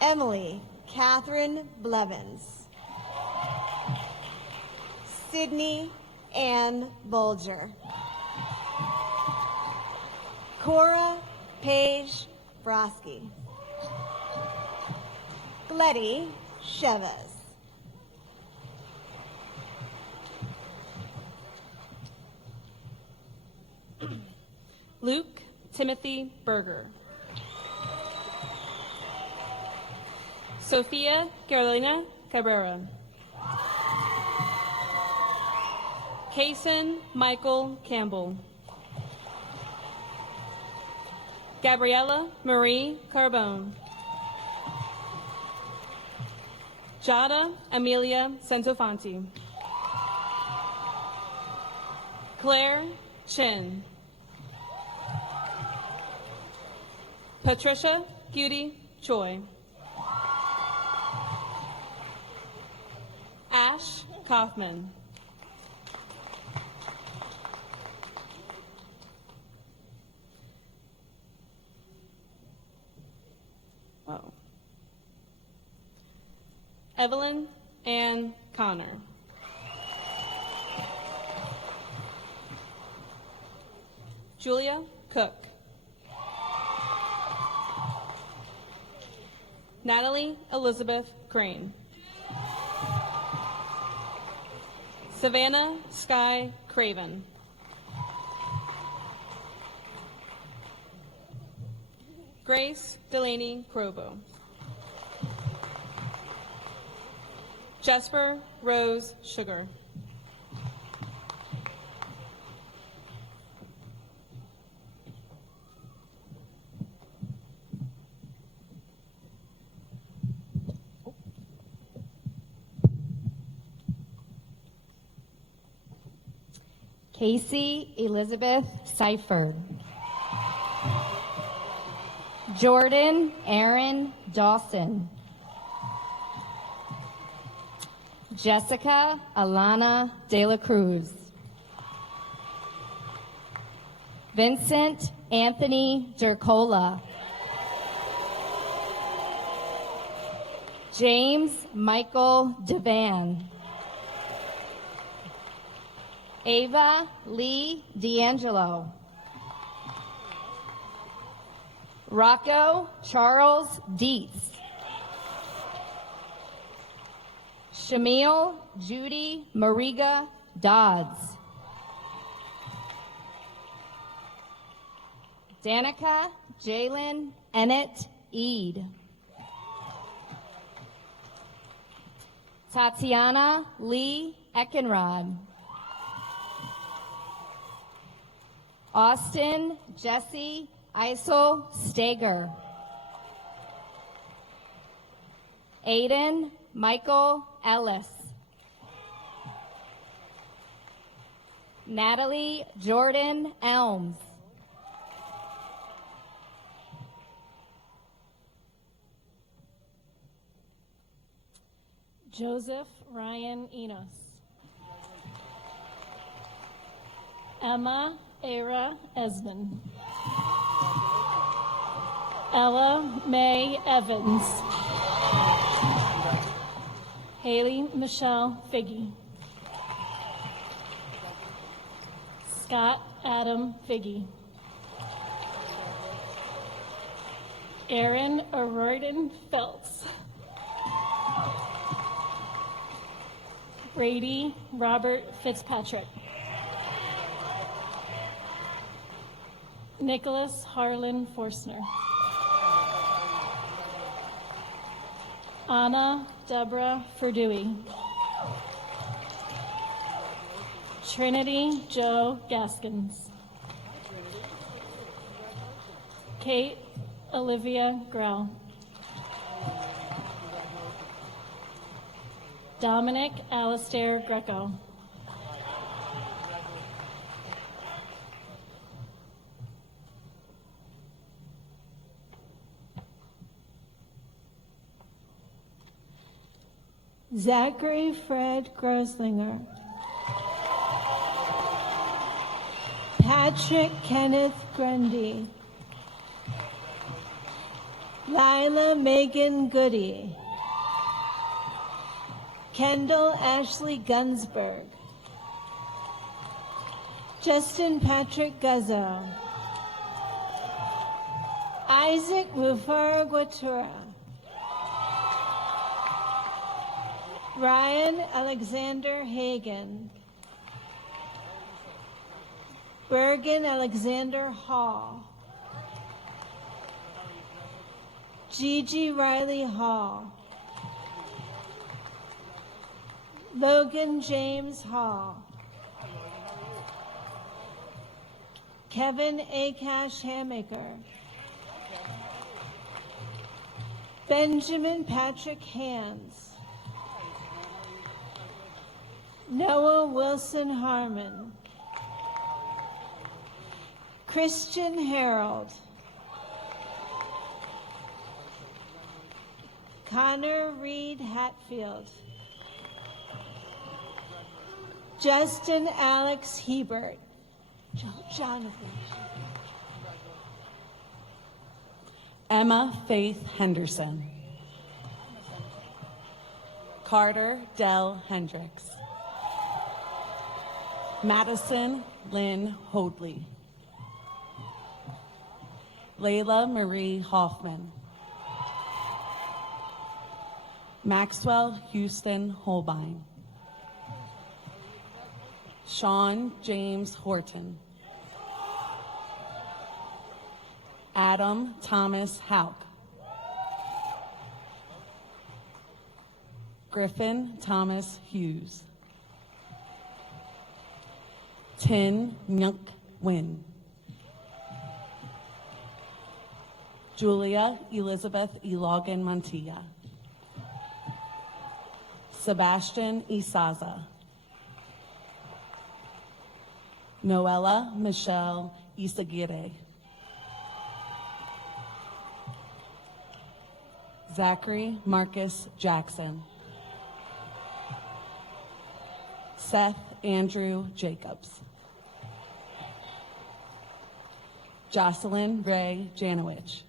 Emily Catherine Blevins. Sydney Ann Bulger. Cora Paige Broski. Letty Chavez. Luke Timothy Berger. Sophia Carolina Cabrera. Kaysen Michael Campbell. Gabriella Marie Carbone. Jada Amelia Santofanti. Claire Chin. Patricia Beauty Choi. Ash Kaufman. Oh. Evelyn Ann Connor. Julia Cook. Natalie Elizabeth Crane. Savannah Sky Craven. Grace Delaney Crobo. Jesper Rose Sugar. Casey Elizabeth Seifert. Jordan Aaron Dawson. Jessica Alana De La Cruz. Vincent Anthony Jercola. James Michael Devan. Ava Lee D'Angelo. Rocco Charles Dietz. Shamil Judy Mariga Dodds. Danica Jalen Ennett Eid. Tatiana Lee Eckenrod. Austin Jesse Isel Steger. Aiden Michael Ellis. Natalie Jordan Elms. Joseph Ryan Enos. Emma Era Esmond. Ella Mae Evans. Haley Michelle Figgy. Scott Adam Figgy. Aaron O'Riordan Phelps. Brady Robert Fitzpatrick. Nicholas Harlan Forstner. Anna Deborah Ferdui. Trinity Joe Gaskins. Kate Olivia Grau. Dominic Alastair Greco. Zachary Fred Groslinger. Patrick Kenneth Grundy. Lila Megan Goody. Kendall Ashley Gunsberg. Justin Patrick Guzzo. Isaac Rufar Guatura. Ryan Alexander Hagan. Bergen Alexander Hall. Gigi Riley Hall. Logan James Hall. Kevin Akash Hamaker. Benjamin Patrick Hands. Noah Wilson Harmon. Christian Harold, Connor Reed Hatfield, Justin Alex Hebert, Jonathan, Emma Faith Henderson, Carter Dell Hendricks, Madison Lynn Hoadley, Layla Marie Hoffman, Maxwell Houston Holbein, Sean James Horton, Adam Thomas Hauk, Griffin Thomas Hughes, Tin Nyuk Win, Julia Elizabeth Elogan Mantilla, Sebastian Isaza, Noella Michelle Isagire, Zachary Marcus Jackson, Seth Andrew Jacobs, Jocelyn Ray Janowich,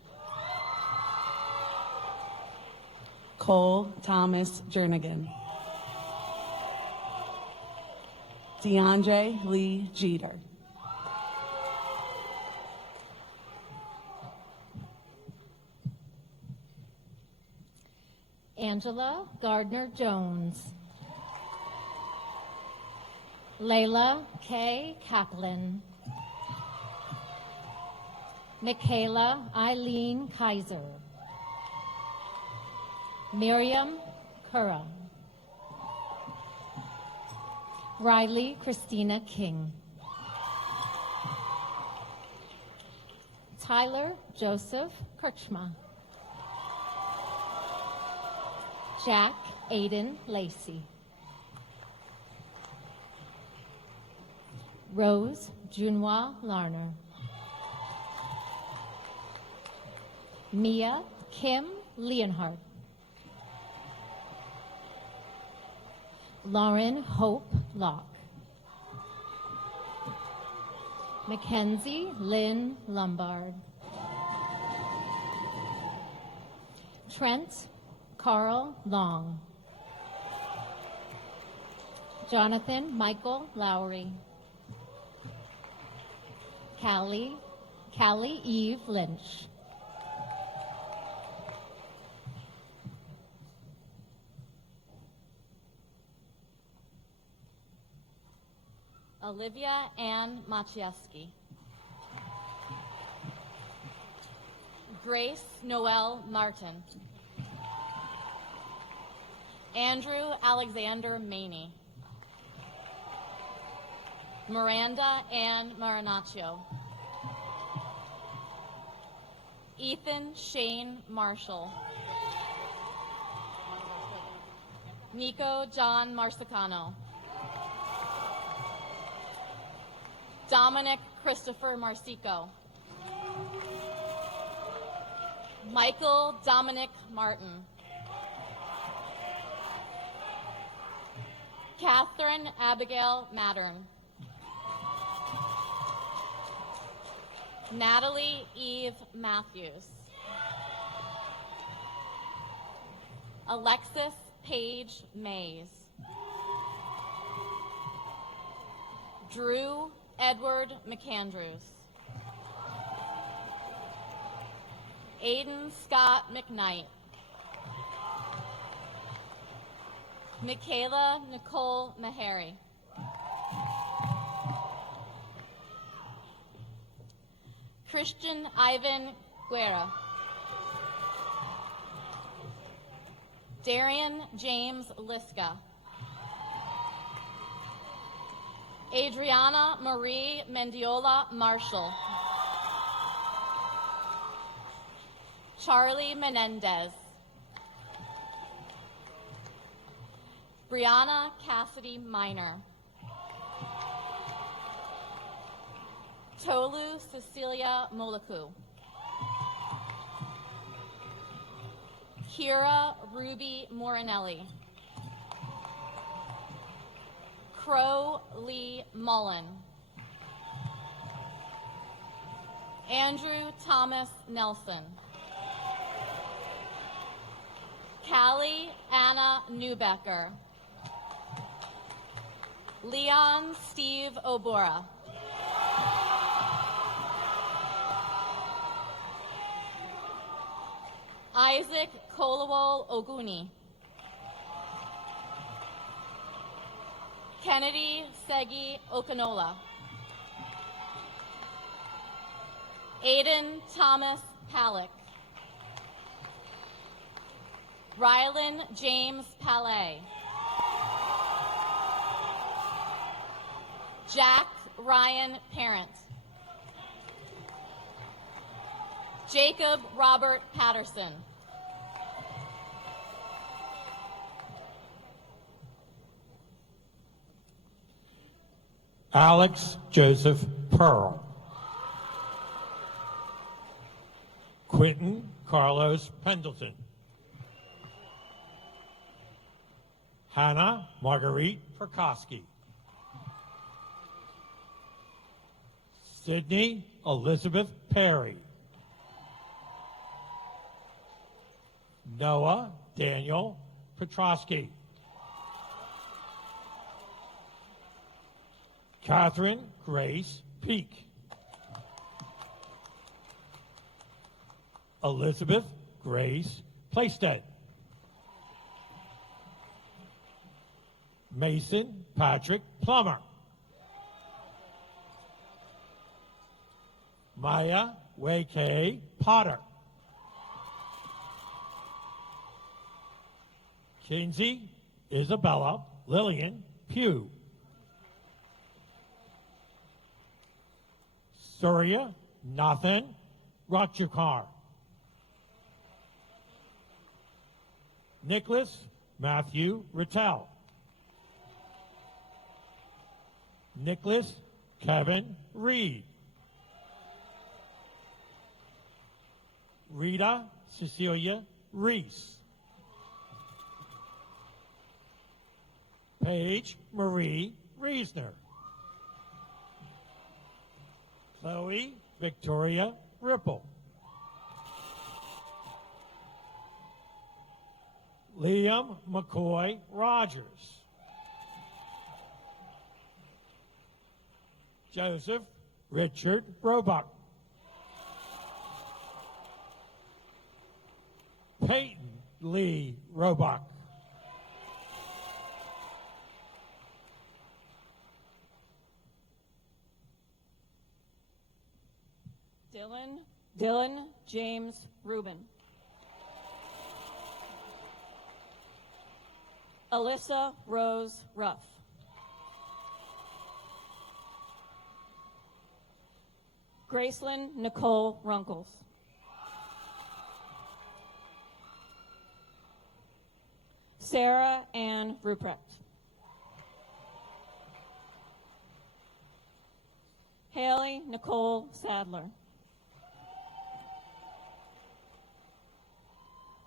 Cole Thomas Jernigan, DeAndre Lee Jeter, Angela Gardner Jones, Layla K. Kaplan, Michaela Eileen Kaiser, Miriam Curran, Riley Christina King, Tyler Joseph Kirchma, Jack Aiden Lacey, Rose Junwa Larner, Mia Kim Leonhardt, Lauren Hope Locke, Mackenzie Lynn Lombard, Trent Carl Long, Jonathan Michael Lowry, Callie Eve Lynch, Olivia Ann Maciejewski, Grace Noel Martin, Andrew Alexander Maney, Miranda Ann Marinaccio, Ethan Shane Marshall, Nico John Marsicano, Dominic Christopher Marsico, Michael Dominic Martin, Catherine Abigail Mattern, Natalie Eve Matthews, Alexis Paige Mays, Drew Edward McAndrews, Aiden Scott McKnight, Michaela Nicole Meharry, Christian Ivan Guerra, Darian James Liska, Adriana Marie Mendiola Marshall, Charlie Menendez, Brianna Cassidy Minor, Tolu Cecilia Molaku. Kira Ruby Morinelli. Crow Lee Mullen. Andrew Thomas Nelson. Callie Anna Newbecker. Leon Steve Obora. Isaac Kolawol Oguni. Kennedy Segi Okanola. Aiden Thomas Palek. Rylan James Palais. Jack Ryan Parent. Jacob Robert Patterson. Alex Joseph Pearl. Quentin Carlos Pendleton. Hannah Marguerite Perkowski. Sydney Elizabeth Perry. Noah Daniel Petrosky. Catherine Grace Peak. Elizabeth Grace Playstead. Mason Patrick Plummer. Maya Wei Potter. Kinsey Isabella Lillian Pugh. Surya Nathan Ratchakar. Nicholas Matthew Rattel. Nicholas Kevin Reed. Rita Cecilia Reese. Paige Marie Reesner. Chloe Victoria Ripple. Liam McCoy Rogers. Joseph Richard Roebuck. Peyton Lee Roebuck. Dylan James Rubin. Alyssa Rose Ruff. Gracelyn Nicole Runkles. Sarah Ann Ruprecht. Haley Nicole Sadler.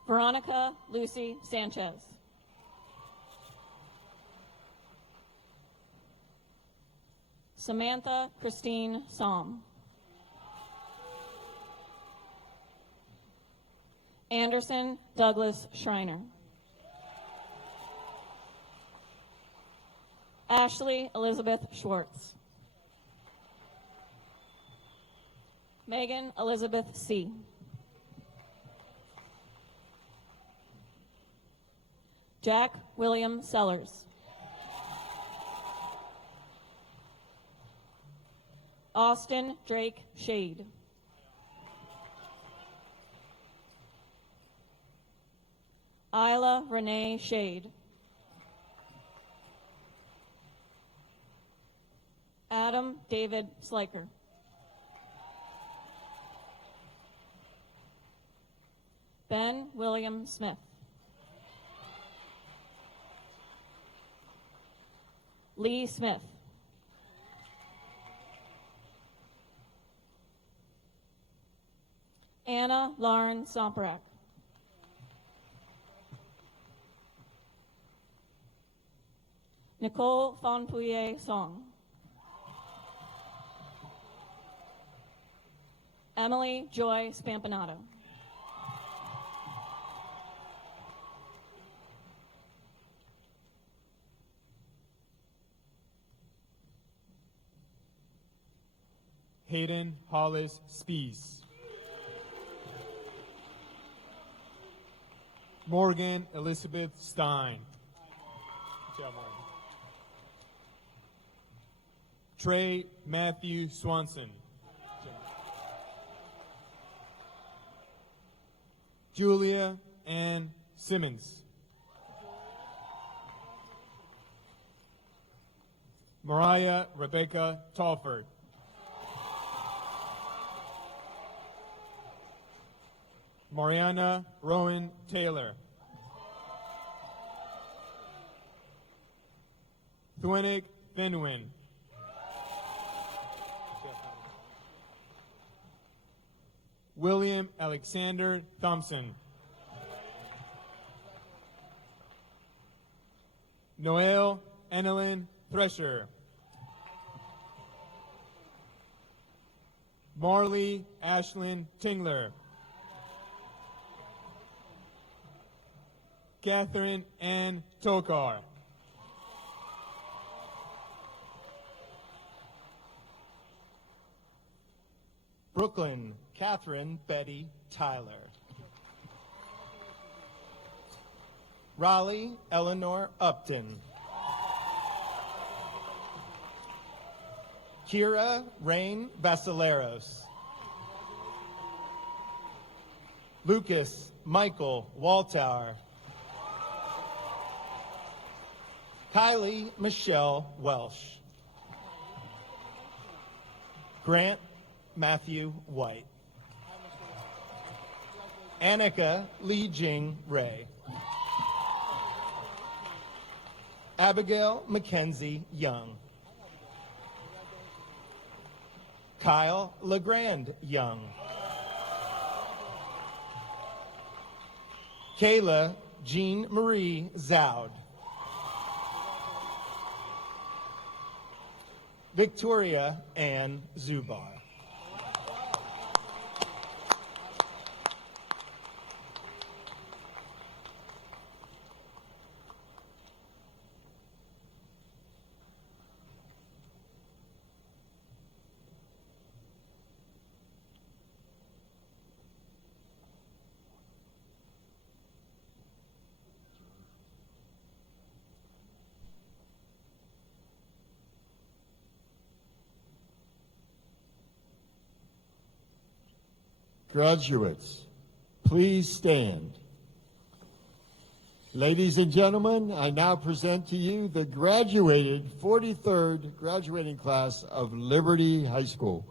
Veronica Lucy Sanchez. Samantha Christine Somm. Anderson Douglas Schreiner. Ashley Elizabeth Schwartz. Megan Elizabeth C. Jack William Sellers. Austin Drake Shade. Isla Renee Shade. Adam David Sliker. Ben William Smith. Lee Smith. Julia Lauren Somperak. Nicole Fonpuye Song. Emily Joy Spampanato. Hayden Hollis Spees. Morgan Elizabeth Stein. Good job, Morgan. Trey Matthew Swanson. Julia Ann Simmons. Mariah Rebecca Talford. Mariana Rowan Taylor. Thwinnig Finwin. William Alexander Thompson. Noel Annalyn Thresher. Marley Ashlyn Tingler. Catherine Ann Tokar. Brooklyn Catherine Betty Tyler. Raleigh Eleanor Upton. Kira Rain Basileros. Lucas Michael Waltower. Kylie Michelle Welsh. Grant Matthew White. Annika Lee Jing Ray. Abigail Mackenzie Young. Kyle LeGrand Young. Kayla Jean Marie Zoud. Victoria Ann Zubar. Graduates, please stand. Ladies and gentlemen, I now present to you the graduated 43rd graduating class of Liberty High School.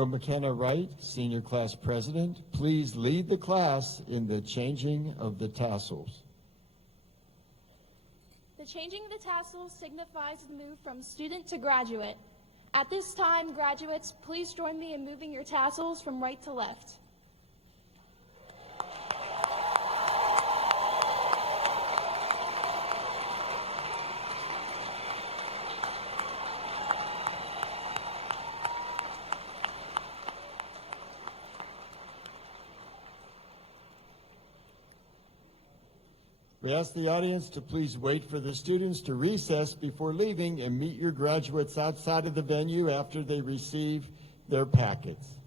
Will McKenna Wright, Senior Class President, please lead the class in the changing of the tassels? The changing of the tassels signifies the move from student to graduate. At this time, graduates, please join me in moving your tassels from right to left. We ask the audience to please wait for the students to recess before leaving and meet your graduates outside of the venue after they receive their packets.